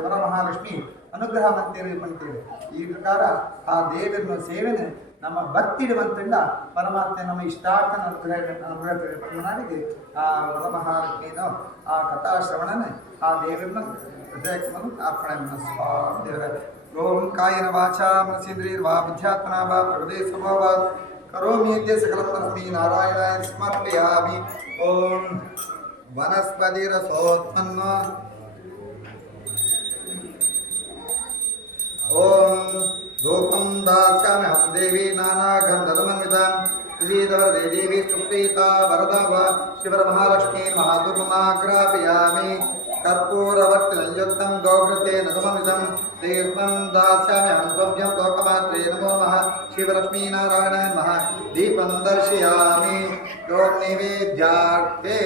ವರಮಹಾಲಕ್ಷ್ಮಿ ಅನುಗ್ರಹ ಅಂತೇಳಿ ಪಡ್ತೀರಿ ಈ ಪ್ರಕಾರ ಆ ದೇವರನ್ನ ಸೇವೆನೆ ನಮ್ಮ ಭಕ್ತಿ ಇಡುವಂತಂಡ ಪರಮಾತ್ಮ ನಮ್ಮ ಇಷ್ಟಾರ್ಥ ಅನುಗ್ರಹ ಆ ವರಮಹಾಲಕ್ಷ್ಮಿನೋ ಆ ಕಥಾಶ್ರವಣನೆ ಆ ದೇವರನ್ನ ಹೃದಯಕ್ಕೆ ಅರ್ಪಣೆ ದೇವರ ಓಂ ಕಾಯನ ವಾಚಾ ಮನಸೇಂದ್ರಿಯರ್ವಾ ಬುದ್ಧ್ಯಾತ್ಮನಾ ವಾ ಪ್ರಕೃತಿ ಸ್ವಭಾವಾತ್ ಕರೋಮಿ ಯಜ್ಞ ಸಕಲಂ ತಸ್ಮೈ ನಾರಾಯಣಾಯ ಸಮರ್ಪಯಾಮಿ ಓಂ ವನಸ್ಪತಿರಸೋತ್ಪನ್ನ ಓಂ ಧೂಪಂ ದಾಸ್ಯಾಮ್ಯಹಂ ದೇವಿ ನಾನಾಗಂಧದಮನ್ವಿತಾಂ ಶ್ರೀಧವರದೇ ದೇವಿ ಸುಪ್ರೀತಾ ವರದವ ಶಿವರಮಹಾಲಕ್ಷ್ಮೀ ಮಹಾಧೂಪಮಾಗ್ರಾಪಯಾಮಿ कर्पूरवर्तिनयुक्तं गौघृतेन समन्वितं तीर्थं दास्याम्यहं त्वभ्यं लोकमात्रे नमो नमः शिवलक्ष्मीनारायणाय नमः दीपं दर्शयामि ॐ नैवेद्यार्थे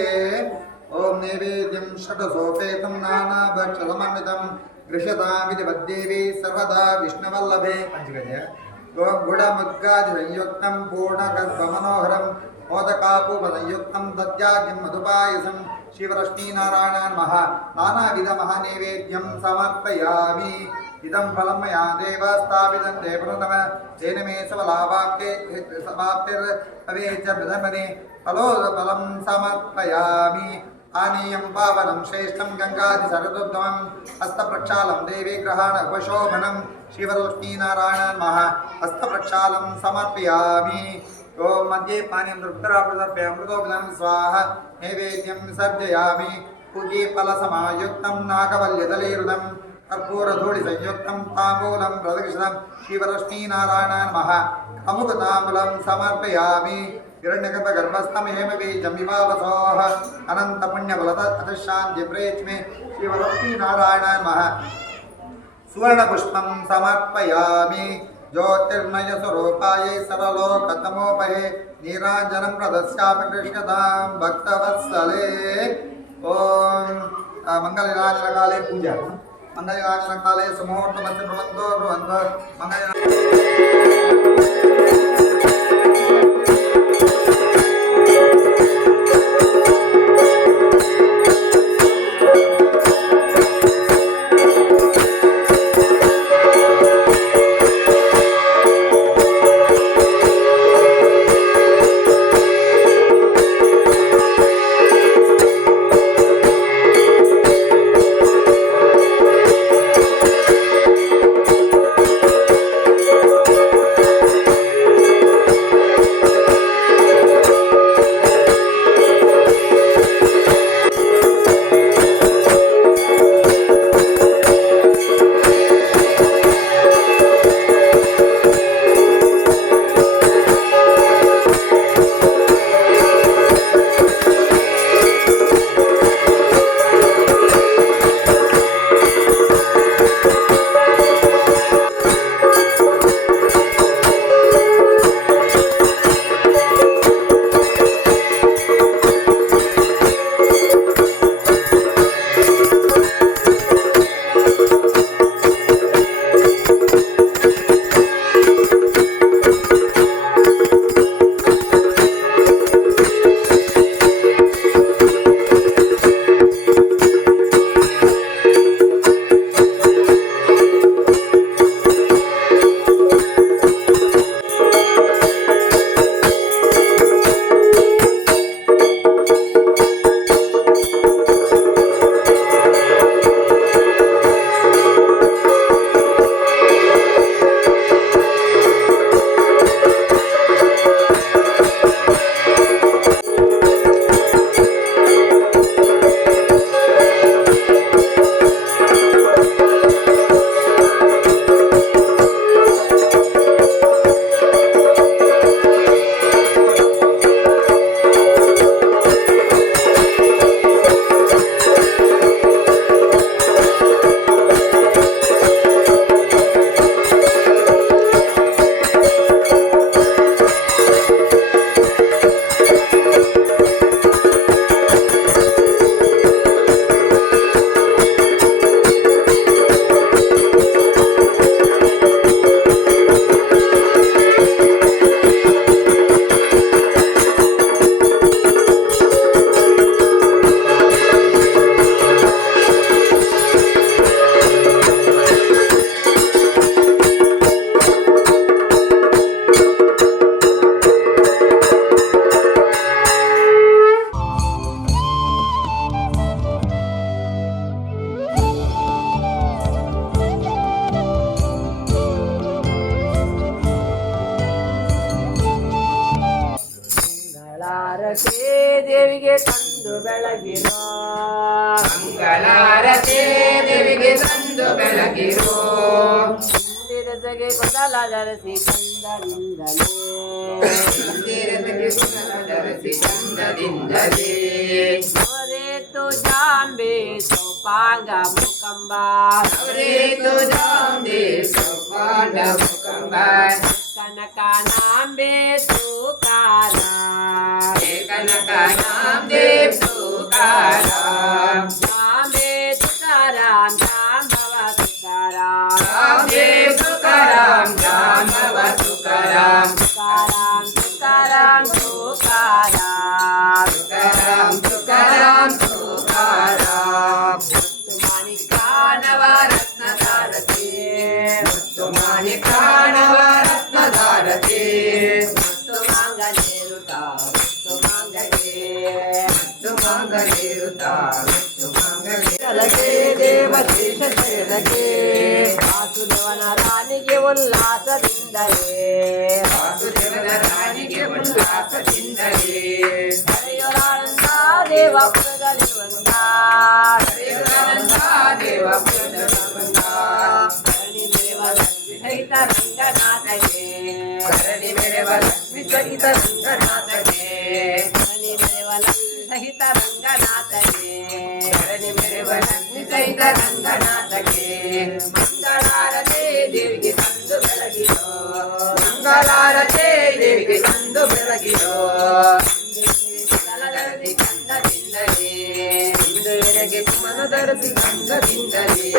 ॐ नैवेद्यं षट्सोपेतं नानाभक्षसमन्वितं गृह्यतामिति वद्देवी सर्वदा विष्णुवल्लभे गुडमुद्गादिसंयुक्तं पूर्णगर्भमनोहरं मोदकापूपसंयुक्तं दद्याग्निं मधुपायसं शिवलक्ष्मीनारायणाय नमः नानाविधमहानैवेद्यं समर्पयामि इदं फलं मया देव स्थापितं देवनतम तेन मे सफलावाप्तिर्भवेत् प्रथमने फलोदफलं समर्पयामि आनीयं पावनं श्रेष्ठं गङ्गादिसरदोत्तमं हस्तप्रक्षालं देवी ग्रहाण उपशोभनं शिवलक्ष्मीनारायणाय नमः हस्तप्रक्षालं समर्पयामि ओम मध्ये पानीं उत्तरापृतभ्य अमृतोपदानं स्वाहा नैवेद्यं सर्जयामि पूज्ये फलसमायुक्तं नागवल्यदलैरुदं कर्पूरधूलिसंयुक्तं ताम्बूलं प्रदक्षिणं शिवलक्ष्मीनारायणाय नमः अमुकताम्बूलं समर्पयामि हिरण्यगर्भस्थं हेमबीजं विभावसोः अनन्तपुण्यफलदशान्तिप्रेक्ष्मे शिवलक्ष्मीनारायणाय नमः सुवर्णपुष्पं समर्पयामि ज्योतिर्मय स्वरूपायै सर्वलोकतमोपहे नीराजनं प्रदस्यामि कृष्णदां भक्तवत्सले। ओम मंगलराजनकाले पूजा मंगलराजनकाले सुमुहूर्तमस्य भवन्तो मंगल ದೇವಿಗೆ ತಂದು ಬೆಳಗಿರೋ ಮಂಗಳಾರತಿ ದೇವಿಗೆ ತಂದು ಬೆಳಗಿರೋ ಇಂದಿರಸಗೆ ಕೊದಲ ಧರಿಸಿ ಚಂದದಿಂದಲೇ ಇಂದಿರಸಗೆ ಕೊದಲ ಧರಿಸಿ ಚಂದದಿಂದಲೇ ಅವರೇತು ಜಾಂಬೆ ಸೌಪಾಂಗ ಮುಕಂಬ ಅವರೇತು ಜಾಂಬೆ ಸೌಪಾಂಗ ಮುಕಂಬ ಕನಕಾನಾಂಬೆ ತೂಕಾರ ಕನಕಾನಾಂಬೆ ತೂಕಾರ ನಾಂಬೆ ತುಕಾರಾಂ ಜಾಂಬವ ತುಕಾರಾಂ ನಾಂಬೆ ತುಕಾರಾಂ ಜಾಂಬವ ತುಕಾರಾಂ ತುಕಾರಾಂ ತುಕಾರಾಂ ತುಕಾರಾಂ ತುಕಾರಾಂ ತುಕಾರಾಂ ತುಕಾರಾಂ ಮಾಣಿಕಾನವ ರತ್ನಧಾರತಿ ಮಾಣಿಕಾನವ ರತ್ನಧಾರತಿ ಮಾಂಗನೇರುತ ಮಂಗಲೇರುತ ಕಲಕೆ ದೇವದೇಶ ಜಗದಕ್ಕೆ ವಾಸುದೇವನ ರಾಣಿಗೆ ಉಲ್ಲಾಸದಿಂದಲೇ ವಾಸುದೇವನ ರಾಣಿಗೆ ಉಲ್ಲಾಸದಿಂದಲೇ ಹರೆಯುರಾನಂದ ದೇವಪುರದಲ್ಲಿ ಬಂದ ಹರೆಯುರಾನಂದ ದೇವಪುರದಲ್ಲಿ ಬಂದ ಧರಣಿ ಮೆರೆವ ಲಕ್ಷ್ಮಿ ಸಹಿತ ರಂಗನಾಥಗೆ ಧರಣಿ ಮೆರೆವ ಲಕ್ಷ್ಮಿ ಸಹಿತ ರಂಗನಾಥಗೆ ಧರಣಿ ಮೆರೆವ ಲಕ್ಷ್ಮಿ ಸಹಿತ ರಂಗನಾಥಗೆ ಧರಣಿ ಮೆರೆವ ಲಕ್ಷ್ಮಿ ಸಹಿತ ರಂಗನಾಥಗೆ ಮಂಗಳಾರತಿ ದೇವಿಗೆ ತಂದು ಬೆಳಗಿರೋ ಬೆಳಗಿರೋ ಮನದರಸಿ ಕಂದದಿಂದಲೇ ಇಂದು ಎನಗೆ ಮನದರಸಿ ಕಂದದಿಂದಲೇ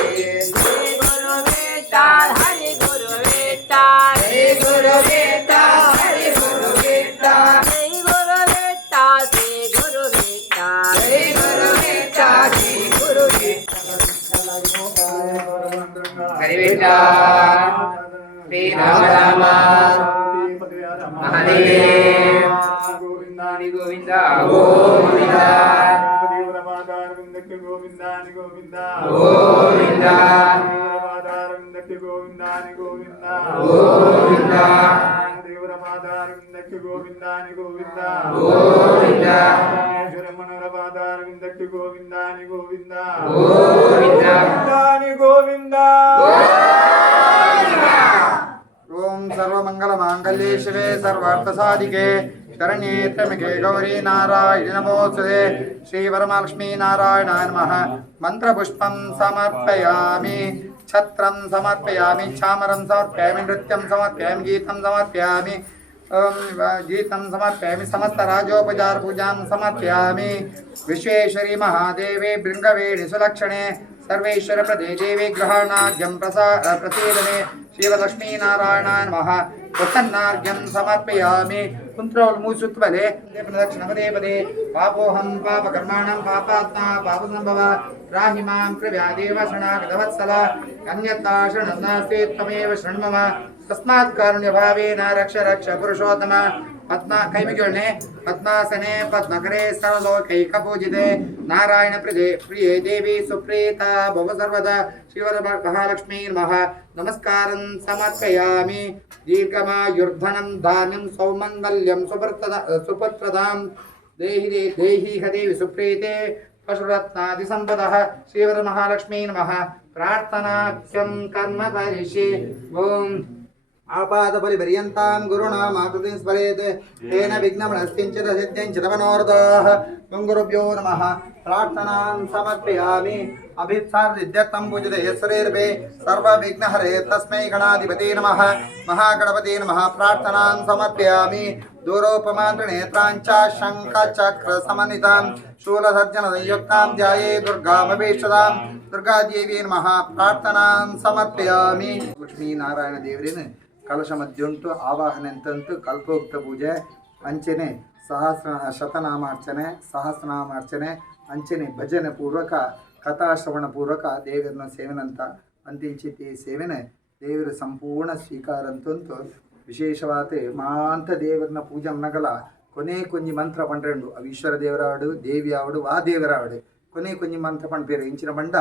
ಗುರು ವಿಠ್ಠಲ್ ಹರಿ ಗುರು ವಿಠ್ಠಲ್ ಹೇ ಗುರು ವಿಠ್ಠಲ್ ಹರಿ ಗುರು ವಿಠ್ಠಲ್ ಶ್ರೀ ಗುರು ವಿಠ್ಠಲ್ ಶ್ರೀ ಗುರು ವಿಠ್ಠಲ್ ಹೇ ಗುರು ವಿಠ್ಠಲ್ ಶ್ರೀ ಗುರು ವಿಠ್ಠಲ್ ಹರಿ ವಿಠ್ಠಲ್ ಶ್ರೀ ರಾಮ ರಾಮ ಮಹಾದೇವ ಗೋವಿಂದಾನಿ ಗೋವಿಂದ ಗೋವಿಂದ ದೇವರ ಮಾತಾರವಿಂದಕ್ಕೆ ಗೋವಿಂದಾನಿ ಗೋವಿಂದ ಗೋವಿಂದ ಮಾತಾರವಿಂದಕ್ಕೆ ಗೋವಿಂದಾನಿ ಗೋವಿಂದ ಗೋವಿಂದ ದೇವರ ಮಾತಾರವಿಂದಕ್ಕೆ ಗೋವಿಂದಾನಿ ಗೋವಿಂದ ಗೋವಿಂದ ಶರಮಣರ ಮಾತಾರವಿಂದಕ್ಕೆ ಗೋವಿಂದಾನಿ ಗೋವಿಂದ ಗೋವಿಂದ ಗೋವಿಂದಾನಿ ಗೋವಿಂದ ಓಂ ಸರ್ವಮಂಗಲ ಮಾಂಗಲ್ಯೇ ಶಿವೆ ಸರ್ವಾರ್ಥ ಸಾಧಿಕೆ ಶರಣ್ಯೇ ತ್ರ್ಯಂಬಕೆ ಗೌರಿ ನಾರಾಯಣಿ ನಮೋಸ್ತುತೆ ಶ್ರೀ ವರಮಹಾಲಕ್ಷ್ಮೀ ನಾರಾಯಣಾಯ ನಮಃ ಮಂತ್ರಪುಷ್ಪಂ ಸಮರ್ಪಯಾಮಿ ಛತ್ರಂ ಸಮರ್ಪಯಾಮಿ ಚಾಮರಂ ಸಮರ್ಪಯಾಮಿ ನೃತ್ಯಂ ಸಮರ್ಪಯಾಮಿ ಗೀತಂ ಸಮರ್ಪಯಾಮಿ ಗೀತಂ ಸಮರ್ಪಯಾಮಿ ಸಮಸ್ತ ರಾಜೋಪಚಾರ ಪೂಜಾಂ ಸಮರ್ಪಯಾಮಿ ವಿಶ್ವೇಶ್ವರಿ ಮಹಾದೇವಿ ಭೃಂಗವೇಣಿ ಸುಲಕ್ಷಣೆ ಸರ್ವೇಶ್ವರ ಪ್ರದೇ ದೇವಿ ಗ್ರಹಣಾರ್ಘ್ಯಂ ಪ್ರಸೀದನೆ ಶ್ರೀವಲಕ್ಷ್ಮೀ ನಾರಾಯಣಾಯ ನಮಃ ಪ್ರಸನ್ನಾರ್ಘ್ಯಂ ಸಮರ್ಪಯಾಮಿ ಕುಂತ್ರೋಲ್ಮೂಸುತ್ವಲೆ ಪ್ರದಕ್ಷಿಣ ಪದೇ ಪದೇ ಪಾಪೋಹಂ ಪಾಪಕರ್ಮಾಣಂ ಪಾಪಾತ್ಮ ಪಾಪಸಂಭವ ರಾಹಿ ಮಾಂ ಕೃವ್ಯಾದೇವ ಶರಣಾಗತವತ್ಸಲ ಅನ್ಯಥಾ ಶರಣಂ ನಾಸ್ತಿ ತ್ವಮೇವ ಶೃಣ್ಮಮ ತಸ್ಮಾತ್ ಕಾರುಣ್ಯಭಾವೇನ ರಕ್ಷ ರಕ್ಷ ಪುರುಷೋತ್ತಮ ಪದ್ಮ ಕೈಮಿಗಳನೆ ಪದ್ಮಾಸನೆ ಪದ್ಮಕರೆ ಸರ್ವಲೋಕೈಕ ಪೂಜಿತೆ ನಾರಾಯಣ ಪ್ರಿಯೇ ದೇವಿ ಸುಪ್ರೀತ ಭವ ಸರ್ವದ ಶಿವರ ಮಹಾಲಕ್ಷ್ಮೀ ನಮಃ ನಮಸ್ಕಾರಂ ಸಮರ್ಪಯಾಮಿ ದೀರ್ಘಮಾಯುರ್ಧನಂ ಧಾನ್ಯಂ ಸೌಮಂಗಲ್ಯಂ ಸುಪತ್ರದಾಂ ದೇಹಿ ದೇವಿ ಸುಪ್ರೀತೆ ಪಶುರತ್ನಾದಿ ಸಂಪದಃ ಶ್ರೀವರ ಮಹಾಲಕ್ಷ್ಮೀ ನಮಃ ಪ್ರಾರ್ಥನಾಖ್ಯಂ ಕರ್ಮ ಕರಿಷ್ಯೆ ಓಂ आपादपरिपर्यन्तां गुरुणा मातृतिं स्मरेत् तेन विघ्नमनस्किञ्चित् सिद्धिञ्चित् मनोरथाः गुरुभ्यो नमः प्रार्थनां समर्पयामि अभिप्सादित्यर्थं पूजते यस्वरेर्भे सर्वविघ्नहरे तस्मै गणाधिपते नमः महागणपते नमः प्रार्थनां समर्पयामि दूरोपमान्त्रिनेत्राञ्च शङ्खचक्रसमन्वितां शूलसर्जनसंयुक्तां ध्याये दुर्गामभीष्टदां दुर्गादेवी नमः प्रार्थनां समर्पयामि लक्ष्मीनारायण देवरेन ಕಲಶ ಮಧ್ಯುಂಟು ಆವಾಹನೆ ಅಂತಂತೂ ಕಲ್ಪೋಕ್ತ ಪೂಜೆ ಅಂಚನೆ ಶತನಾಮಾರ್ಚನೆ ಸಹಸ್ರನಾಮಾರ್ಚನೆ ಅಂಚನೆ ಭಜನೆ ಪೂರ್ವಕ ಕಥಾಶ್ರವಣ ಪೂರ್ವಕ ದೇವರನ್ನ ಸೇವನಂತ ಅಂತಿಂಚಿತಿ ಸೇವನೆ ದೇವರ ಸಂಪೂರ್ಣ ಸ್ವೀಕಾರ ಅಂತಂತೂ ವಿಶೇಷವಾದ ಮಾಂತ ದೇವರನ್ನ ಪೂಜೆ ನಗಲ ಕೊನೆ ಕೊಂಜಿ ಮಂತ್ರ ಪಂಡ್ರೆಂಡು ಅವು ಈಶ್ವರ ದೇವರಾವಡು ದೇವಿ ಆವಡು ವಾ ದೇವರಾವಡು ಕೊನೆ ಕೊಂಜಿ ಮಂತ್ರ ಪಂಡ್ಪೇರು ಇಂಚಿನ ಬಂಡ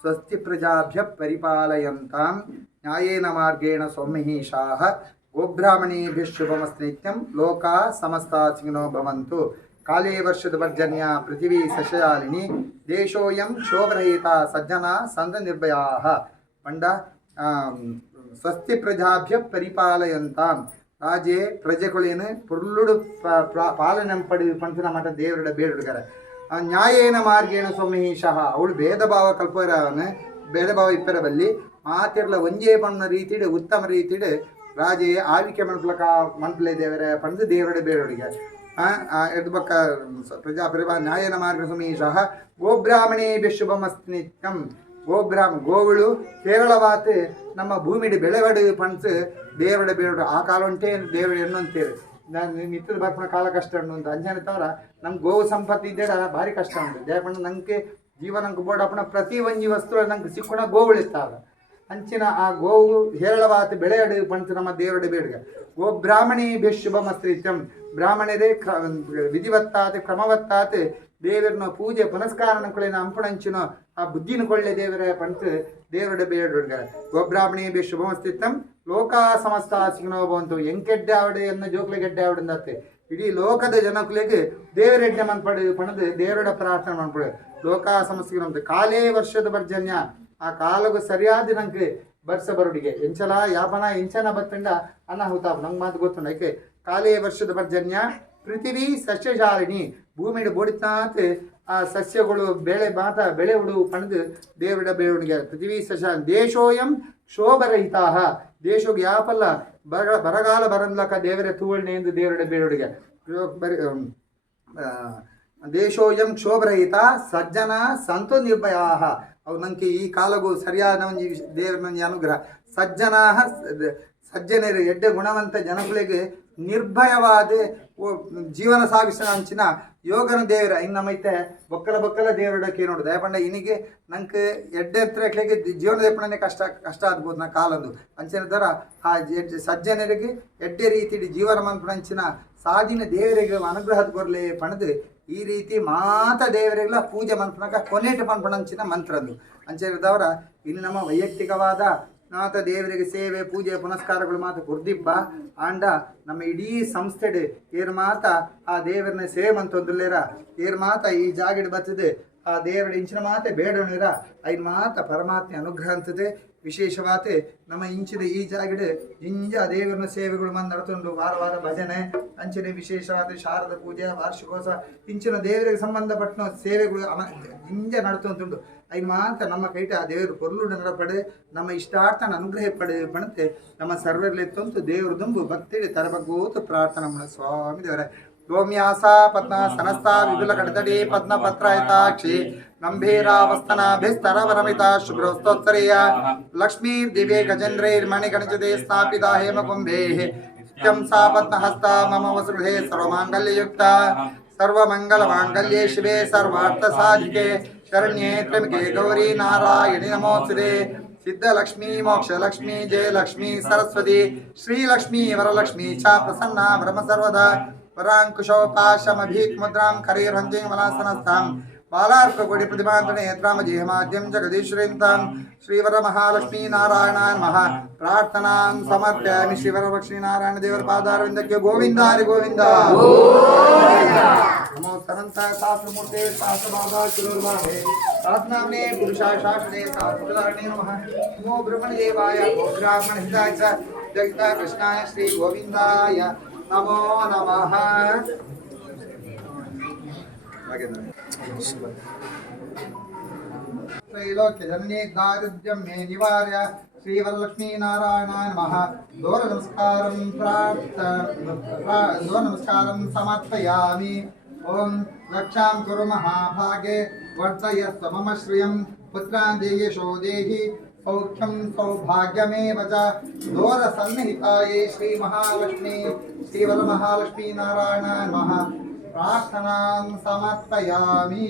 ಸ್ವಸ್ತಿ ಪ್ರಜಾಭ್ಯ ಪರಿಪಾಲಯಂತಾಂ ನ್ಯಾಯೇನ ಮಾರ್ಗೇಣ ಸೌಮ್ಯಹೀಶಾಃ ಗೋಬ್ರಾಹ್ಮಣೇಭ್ಯಃ ಶುಭಮಸ್ತು ನಿತ್ಯಂ ಲೋಕಾ ಸಮಸ್ತಾ ಸುಖಿನೋ ಭವಂತು ಕಾಲೇ ವರ್ಷದ ಪರ್ಜನ್ಯ ಪೃಥಿವೀ ಸಸ್ಯಶಾಲಿನಿ ದೇಶೋಯಂ ಕ್ಷೋಭರಹಿತ ಸಜ್ಜನ ಸಂತ ನಿರ್ಭಯಾಃ ಮಂಡ ಸ್ವಸ್ತಿ ಪ್ರಜಾಭ್ಯ ಪರಿಪಾಲಯಂತಾಂ ರಾಜೇ ಪ್ರಜೆಗಳೇನು ಪುರ್ಲುಡು ಪಾಲನೆ ಪಡಿ ಪಂಚನ ಮಠ ದೇವರುಡ ಬೇಡುಗರ ನ್ಯಾಯೇನ ಮಾರ್ಗೇಣ ಸೌಮ್ಯಹೀಶಃ ಅವಳು ಭೇದ ಭಾವ ಕಲ್ಪರವನು ಭೇದ ಭಾವ ಇಪ್ಪರ ಬಲ್ಲಿ ಮಾತಿರ್ಲ ಒಂಜೇ ಪಣ್ಣ ರೀತಿಡ್ ಉತ್ತಮ ರೀತಿಡ್ ರಾಜೇ ಆವಿಕೆ ಮನ್ಪಲೆ ದೇವರ ಪಂದು ದೇವರಡೆ ಬೇರೊಡಿಗೆ ಎದು ಬಕ್ಕ ಪ್ರಜಾ ಪರಿಭಾ ನ್ಯಾಯನ ಮಾರ್ಗ ಸುಮೀಶಃ ಗೋಬ್ರಾಹ್ಮಣೇಭ್ಯ ಶುಭಮಸ್ತು ನಿತ್ಯಂ ಗೋವುಳು ಕೇರಳವಾತ್ ನಮ್ಮ ಭೂಮಿಡಿ ಬೆಳೆವಡು ಪಣ್ಸು ದೇವರಡೆ ಬೇರೊಡು ಆ ಕಾಲ ಉಂಟೇ ದೇವರ ಎನ್ನುವಂತೇಳಿ ನಾನು ನಿತ್ಯದ ಬರ್ಪಣ ಕಾಲ ಕಷ್ಟ ಉಂಟು ಅಂತ ಅಂಜನೆ ತವರ ನಮ್ಗೆ ಗೋವು ಸಂಪತ್ತಿ ಇದ್ದೇಡ ಭಾರಿ ಕಷ್ಟ ಉಂಟು ದೇವಣ್ಣ ನಂಗೆ ಜೀವನಕ್ಕೆ ಬೋಡಪ್ಪಣ ಪ್ರತಿ ಒಂಜಿ ವಸ್ತು ನಂಗೆ ಸಿಕ್ಕುಣ ಗೋವುಳಿಸ್ತಾವ ಅಂಚಿನ ಆ ಗೋವು ಹೇರಳವಾತ ಬೆಳೆಯಡು ಪಂಚ ನಮ್ಮ ದೇವರಡೆ ಬೇಡಿಗೆ ಗೋ ಬ್ರಾಹ್ಮಣೇಭ್ಯ ಶುಭಮಸ್ತ್ರಿತ್ಯಂ ಬ್ರಾಹ್ಮಣರೇ ವಿಧಿವತ್ತಾತ್ ಕ್ರಮವತ್ತಾತ್ ದೇವರನ್ನ ಪೂಜೆ ಪುನಸ್ಕಾರ ಕೊಳೆನ ಅಂಪಣಂಚಿನ ಆ ಬುದ್ಧಿನ ಕೊಳ್ಳೆ ದೇವರ ಪಂಚ ದೇವರಡೆ ಬೇಡುಗ ಗೋಬ್ರಾಹ್ಮಣೇಭ್ಯ ಶುಭಮಸ್ತಿತ್ವಂ ಲೋಕಾ ಸಮಸ್ತ ಸಿಗ್ನೋ ಬಂತು ಎಂಕೆಡ್ಡೆ ಆವಡೆ ಎನ್ನ ಜೋಕ್ಲೆ ಗೆಡ್ಡೆ ಆವಡಂದತ್ತೆ ಇಡೀ ಲೋಕದ ಜನಕುಲೆಗೆ ದೇವರೆಡ್ಡೆ ಮನ್ಪಡು ಪಣದು ದೇವರಡ ಪ್ರಾರ್ಥನೆ ಮನ್ಪಡು ಲೋಕಾ ಸಮಸ್ಯೆ ಕಾಲೇ ವರ್ಷದ ಪರ್ಜನ್ಯ ಆ ಕಾಲಗೂ ಸರಿಯಾದ ನಂಗೆ ಬರ್ಸ ಬರುಡಿಗೆ ಎಂಚಲ ಯಾಪನ ಎಂಚನ ಬತ್ತಂಡ ಅನಾಹುತ ನಂಗೆ ಮಾತು ಗೊತ್ತುಂಡ ಯಾಕೆ ಕಾಲೇ ವರ್ಷದ ಪರ್ಜನ್ಯ ಪೃಥಿವೀ ಸಸ್ಯಶಾಲಿನಿ ಭೂಮಿಡ ಬೋಡಿತಾತ್ ಆ ಸಸ್ಯಗಳು ಬೆಳೆ ಮಾತ ಬೆಳೆ ಉಡು ಪಣದು ದೇವರಡ ಬೇವುಣಿಗೆ ಪೃಥಿವೀ ಸಸ್ಯ ದೇಶೋಯಂ ಶೋಭರಹಿತಾ ದೇಶಕ್ಕೆ ಯಾಪಲ್ಲ ಬರಗಾಲ ಬರಂದ್ಲಕ ದೇವರೇ ತೂವಳ್ನೆ ಎಂದು ದೇವರಡೆ ಬೇರೊಡೆಗೆ ದೇಶೋಯಂ ಕ್ಷೋಭರಹಿತ ಸಜ್ಜನ ಸಂತೋ ನಿರ್ಭಯಾ ಅವು ನಂಗೆ ಈ ಕಾಲಗೂ ಸರಿಯಾದ ದೇವರ ಅನುಗ್ರಹ ಸಜ್ಜನರು ಎಡ್ಡೆ ಗುಣವಂತ ಜನಗಳಿಗೆ ನಿರ್ಭಯವಾದ ಜೀವನ ಸಾಗಿಸಿನ ಅಂಚಿನ ಯೋಗನ ದೇವರ ಇನ್ನಮೈತೆ ಬೊಕ್ಕಲ ದೇವರಡಕ್ಕೆ ನೋಡು ದಯಪಂಡ ಇನಿಗೆ ನಂಗೆ ಎಡ್ಡೆ ಹತ್ರ ಎಟ್ಲಿಗೆ ಜೀವನ ದೇಪಣನೆ ಕಷ್ಟ ಆಗ್ಬೋದು ನಾ ಕಾಲೊಂದು ಅಂಚಿನ ದರ ಆ ಸಜ್ಜನರಿಗೆ ಎಡ್ಡೆ ರೀತಿ ಜೀವನ ಮನ್ಪಣಂಚಿನ ಸಾಧಿನ ದೇವರಿಗೆ ಅನುಗ್ರಹದ ಕೊರಲೆ ಪಣದು ಈ ರೀತಿ ಮಾತ ದೇವರಿಗೆಲ್ಲ ಪೂಜೆ ಮನ್ಪಣಕ ಕೊನೆಟು ಪನ್ಪಣಂಚಿನ ಮಂತ್ರದ್ದು ಅಂಚಿನದವರ ಇನ್ನು ನಮ್ಮ ವೈಯಕ್ತಿಕವಾದ ನಾಥ ದೇವರಿಗೆ ಸೇವೆ ಪೂಜೆ ಪುನಸ್ಕಾರಗಳು ಮಾತ್ರ ಕುರ್ದಿಪ್ಪ ಆಂಡ ನಮ್ಮ ಇಡೀ ಸಂಸ್ಥೆಡೆ ಏರ್ ಮಾತ ಆ ದೇವರನ್ನ ಸೇವೆ ಮಂತೊಂದುಲ್ಲೇರ ಏರ್ ಮಾತ ಈ ಜಾಗಿಡ್ ಬರ್ತದೆ ಆ ದೇವರ ಇಂಚಿನ ಮಾತೆ ಬೇಡೋಣಿರ ಐನ್ ಮಾತ ಪರಮಾತ್ಮ ಅನುಗ್ರಹ ಅಂತದೆ ವಿಶೇಷವಾದ ನಮ್ಮ ಇಂಚಿನ ಈ ಜಾಗಿಡ್ ಇಂಜ ದೇವರನ ಸೇವೆಗಳು ಮಂದ್ ನಡ್ತುಂಡು ವಾರ ಭಜನೆ ಅಂಚಿನ ವಿಶೇಷವಾದ ಶಾರದ ಪೂಜೆ ವಾರ್ಷಿಕೋತ್ಸವ ಇಂಚಿನ ದೇವರಿಗೆ ಸಂಬಂಧಪಟ್ಟ ಸೇವೆಗಳು ಇಂಜ ನಡ್ತುಂಟುಂಡು ಐದು ಮಾತ್ರ ನಮ್ಮ ಕೈಟ ಆ ದೇವರು ಪೊರ್ಲು ನಡಪಡೆ ನಮ್ಮ ಇಷ್ಟಾರ್ಥನ ಅನುಗ್ರಹ ಪಡೆ ಬಣತೆ ನಮ್ಮ ಸರ್ವರ್ಲೆತ್ತಂತು ದೇವರು ದುಂಬು ಭಕ್ತಿಡಿ ತರಬಗೋತು ಪ್ರಾರ್ಥನಾ ಮಾಡ ಸ್ವಾಮಿ ದೇವರ ಗೋಮ್ಯಾಸ ಪದ್ಮ ಸನಸ್ತ ವಿಪುಲ ಕಡತಡಿ ಪದ್ಮ ಪತ್ರಾಯತಾಕ್ಷಿ ಗಂಭೀರಾವಸ್ತನಾಭಿಸ್ತರವರಮಿತ ಶುಭ್ರಸ್ತೋತ್ತರೀಯ ಲಕ್ಷ್ಮೀ ದಿವ್ಯೆ ಗಜೇಂದ್ರೈರ್ಮಣಿ ಗಣಜತೆ ಸ್ಥಾಪಿತ ಹೇಮಕುಂಭೇ ನಿತ್ಯಂ ಸಾ ಪದ್ಮಹಸ್ತ ಮಮ ವಸುಗೃಹೇ ಸರ್ವಮಾಂಗಲ್ಯಯುಕ್ತ ಸರ್ವಮಂಗಲಮಾಂಗಲ್ಯೇ ಶಿವೆ ಸರ್ವಾರ್ಥ ಸಾಧಿಕೆ ಶರಣ್ಯೇ ತ್ರ್ಯಂಬಕೆ ಗೌರಿ ನಾರಾಯಣಿ ನಮೋಸ್ತುತೆ ಸಿದ್ಧಲಕ್ಷ್ಮೀ ಮೋಕ್ಷಲಕ್ಷ್ಮೀ ಜಯಲಕ್ಷ್ಮೀ ಸರಸ್ವತಿ ಶ್ರೀಲಕ್ಷ್ಮೀ ವರಲಕ್ಷ್ಮೀ ಚ ಪ್ರಸನ್ನ ಬ್ರಹ್ಮ ಸರ್ವದಾ ವರಾಂಕುಶೋಪಾಶಮಭೀತ್ ಮುದ್ರಾಂ ಕರೀರ್ಹಂತಿಂ ವಲಾಸನಸ್ಥಾಂ ಬಾಲಾರ್ಕಕೋಟಿ ಪ್ರತಿಭಾಂತನೆ ಯತ್ರಾಮಜೇಹಮಾದ್ಯಂ ಜಗದೀಶ್ವರಿಂತಾಂ ಶ್ರೀವರ ಮಹಾಲಕ್ಷ್ಮೀ ನಾರಾಯಣಾಯ ನಮಃ ಪ್ರಾರ್ಥನಾಂ ಸಮರ್ಪಯಾಮಿ ಶ್ರೀವರ ಲಕ್ಷ್ಮೀ ನಾರಾಯಣ ದೇವರ ಪಾದಾರವಿಂದಕ್ಕೆ ಗೋವಿಂದ ಹರಿ ಗೋವಿಂದ ನಮೋ ಸನಂತ ಶಾಸ್ತ್ರಮೂರ್ತೆ ಶಾಸ್ತ್ರಬಾಧಾ ಚುರುರ್ವಾಹೇ ಶಾಸ್ತ್ರನಾಮ್ನೇ ಪುರುಷಾಯ ಶಾಸ್ತ್ರೇ ಶಾಸ್ತ್ರಧಾರಣೇ ನಮಃ ನಮೋ ಬ್ರಹ್ಮಣದೇವಾಯ ಬ್ರಾಹ್ಮಣ ಹಿತಾಯ ಚ ಜಗತಾ ಕೃಷ್ಣಾಯ ಶ್ರೀ ಗೋವಿಂದಾಯ ನಮೋ ನಮಃ. ತ್ರೈಲೋಕ್ಯ ಜನನೇ ದಾರಿದ್ರ್ಯಂ ಮೇ ನಿವಾರ್ಯ ಶ್ರೀವರಲಕ್ಷ್ಮೀ ನಾರಾಯಣಾಯ ನಮಃ. ದೂರ ನಮಸ್ಕಾರಂ ಸಮರ್ಪಯಾಮಿ. ಓಂ ರಕ್ಷಾಂ ಕುರು ಮಹಾಭಾಗೆ ವರ್ಧಯಸ್ವ ಮಮ ಶ್ರಿಯಂ ಪುತ್ರಾನ್ ದೇಯಶೋ ದೇಹಿ ಸೌಖ್ಯಂ ಸೌಭಾಗ್ಯಮೇವ ಚ. ದೂರ ಸನ್ನಿಹಿತಾಯೇ ಶ್ರೀ ಮಹಾಲಕ್ಷ್ಮೀ ಶ್ರೀವರ ಮಹಾಲಕ್ಷ್ಮೀ ನಾರಾಯಣಾಯ ನಮಃ. ಪ್ರಾರ್ಥನಾಂ ಸಮರ್ಪಯಾಮಿ.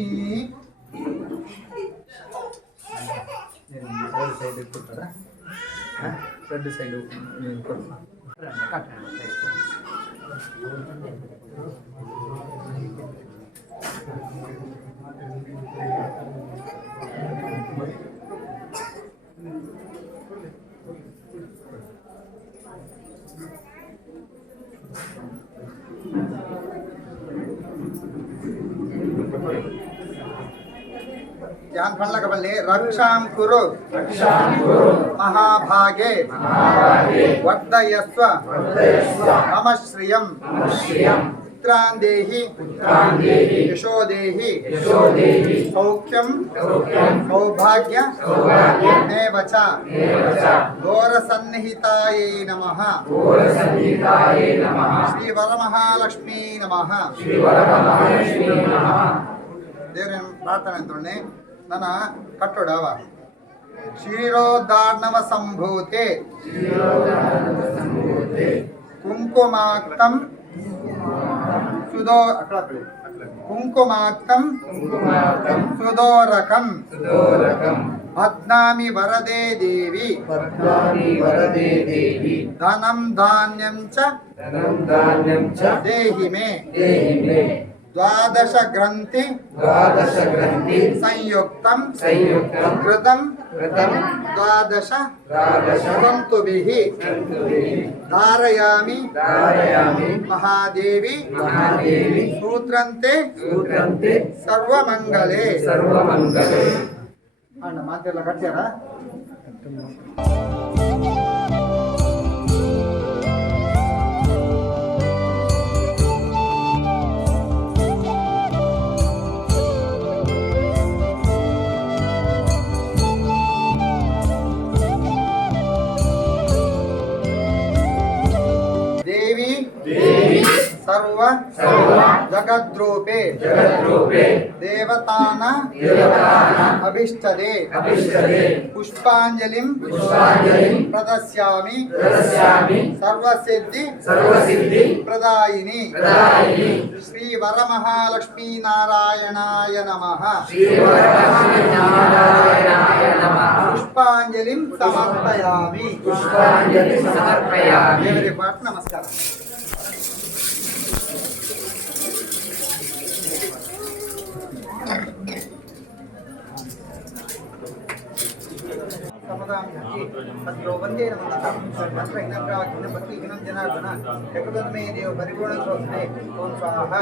ध्यान फल लगबल्ले रक्षां कुरु महाभागे वर्धयस्व मम श्रियं पुत्रान् देहि यशो देहि सौख्यं सौभाग्यमेव च. घोरसन्निहितायै नमः. श्रीवरमहालक्ष्मी नमः. ದೇವರ ಪ್ರಾರ್ಥನೆ ಅಂತೊಂಡೆ ನನ್ನ ಕಟ್ಟೋಡವ ಕ್ಷೀರೋದಾರ್ಣವ ಸಂಭೂತೆ ಕುಂಕುಮಾಕ್ತಂ ಸುದೋರಕಂ ಬಧ್ನಾಮಿ ವರದೇ ದೇವಿ ಧನಂ ಧಾನ್ಯಂ ಚ ದೇಹಿ ಮೇ. द्वादश ग्रंथि संयुक्तं कृतं द्वादश तन्तुभिः धारयामि महादेवी सूत्रन्ते सर्वमंगले. ಅಣ್ಣ ಮಾತೆಲ್ಲ ಕಟ್ಟ್ಯಾರ. ಸರ್ವ ಜಗದ್ರೂಪೇ ದೇವತಾನ ಅಭಿಷ್ಟದೆ ಪುಷ್ಪಾಂಜಲಿಂ ಪ್ರದಸ್ಯಾಮಿ ಸರ್ವಸಿದ್ಧಿ ಪ್ರದಾಯಿನಿ ಶ್ರೀ ವರಮಹಾಲಕ್ಷ್ಮೀ ನಾರಾಯಣಾಯ ನಮಃ ಪುಷ್ಪಾಂಜಲಿಂ ಸಮರ್ಪಯಾಮಿ. ದೇವರಿಗೆ ಪಾಠ ನಮಸ್ಕಾರ. ವಂದೇ ನಮಃ ಮಂತ್ರ ಜನಾರ್ದನ ಜಗದನ್ಮೇ ದೇವ ಪರಿಪೂರ್ಣ ಸ್ವಸ್ತೆ ಓಂ ಸ್ವಾಹ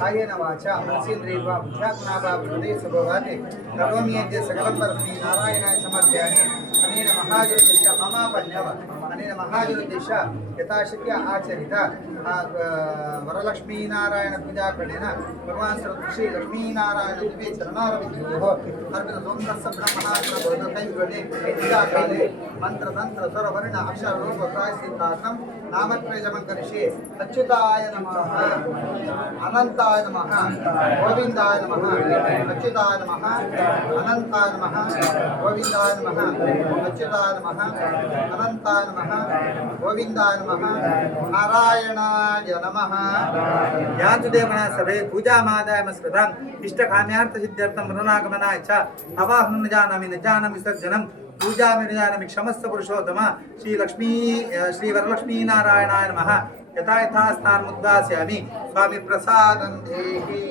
ಕಾಯೇನ ವಾಚ ಮನಸೇಂದ್ರಿಯರ್ವಾ ಬುದ್ಧ್ಯಾತ್ಮನಾ ವಾ ಹೃದಯ ಸ್ವಭಾವಾತ್ ಕರೋಮ್ಯೇದ್ಯ ಸಕಲಂ ಪರಸ್ಮೈ ನಾರಾಯಣಾಯ ಸಮರ್ಪಯಾಮಿ. ಅನೇನ ಮಹಾಜ್ಯೋತಿಷ್ಯ ಮಮಾಪನ್ಯವ ಅನೇನ ಮಹಾಜ್ಯೋತಿಷ್ಯ ಯಥಾಶಕ್ಯ ಆಚರಿತ ವರಲಕ್ಷ್ಮೀನಾರಾಯಣ ಪೂಜಾಕರಣೇನ ಭಗವಾನ್ ಶ್ರೀ ಲಕ್ಷ್ಮೀನಾರಾಯಣ ದಿವ್ಯ ಚರಣಾರವಿಂದೋಃ ಅರ್ಪಿತ ಸೋಮರಸ ಬ್ರಹ್ಮಣಾತ್ಮ ಕೈಗಣೆ ಪೂಜಾಕಾಲೆ ಮಂತ್ರತಂತ್ರ ಸ್ವರವರ್ಣ ಅಕ್ಷರ ರೂಪ ಪ್ರಾಯಶ್ಚಿತ್ತಾರ್ಥಂ ನಾಮತ್ರಯಜಮಂ ಕರಿಷ್ಯೆ. ಅಚ್ಯುತಾಯ ನಮಃ, ಅನಂತಾಯ ನಮಃ, ಗೋವಿಂದಾಯ ನಮಃ, ಅಚ್ಯುತಾಯ ನಮಃ, ಅನಂತಾಯ ನಮಃ, ಗೋವಿಂದಾಯ ನಮಃ, ಅಚ್ಯುತಾಯ ನಮಃ, ಅನಂತಾಯ ನಮಃ, ಗೋವಿಂದಾಯ ನಮಃ, ನಾರಾಯಣಾಯ ನಮಃ. ಯಾತುದೇವನ ಸಭೆ ಪೂಜಾಮಾದಾಯ ಸ್ಮೃತಂ ಇಷ್ಟಕಾಮ್ಯಾರ್ಥ ಸಿದ್ಧ್ಯರ್ಥಂ ಮೃಣಾಗಮನಾಯ ಚ ಅವಾಹನಂ ನ ಜಾನಾಮಿ ನ ಜಾನಾಮಿ ವಿಸರ್ಜನಂ पूजामि निजानामि क्षमस्व पुरुषोत्तम श्री वरलक्ष्मी नारायणाय नमः. यथा यथा स्थानमुद्वास्यामि स्वामी प्रसादं देहि.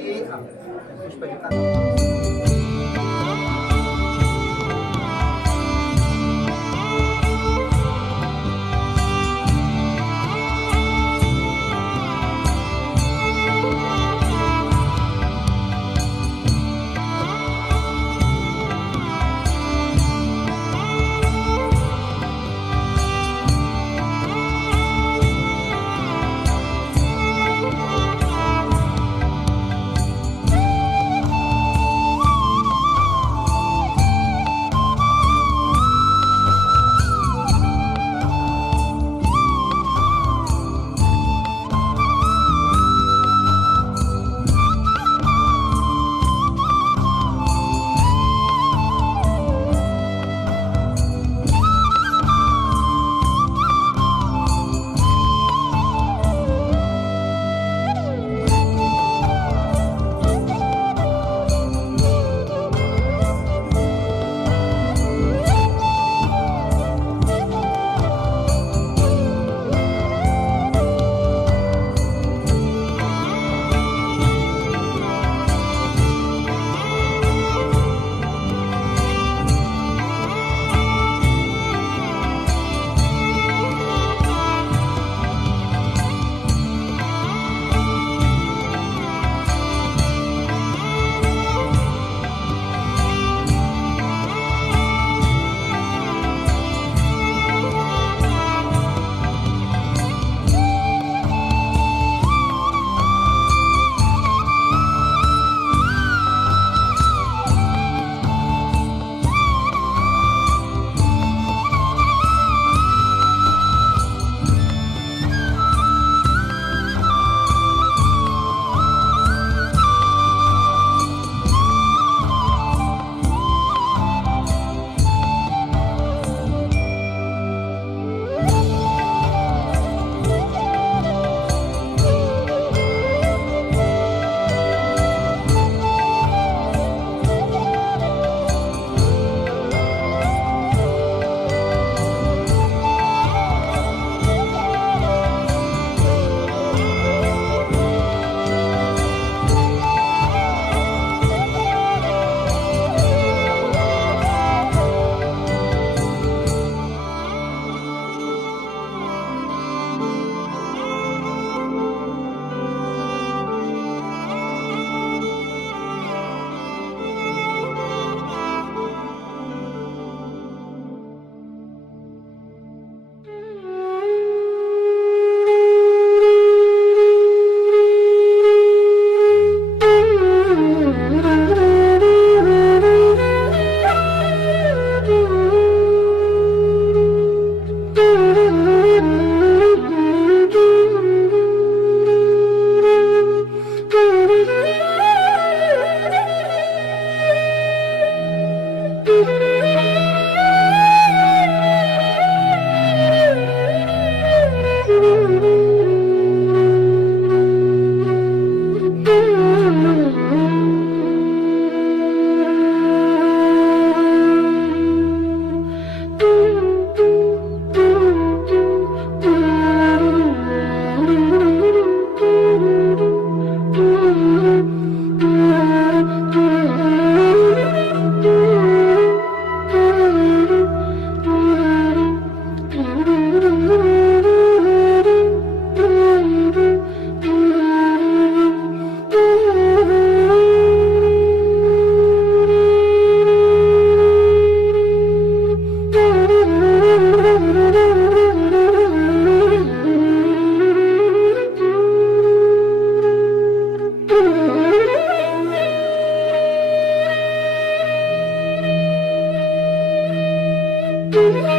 Thank you.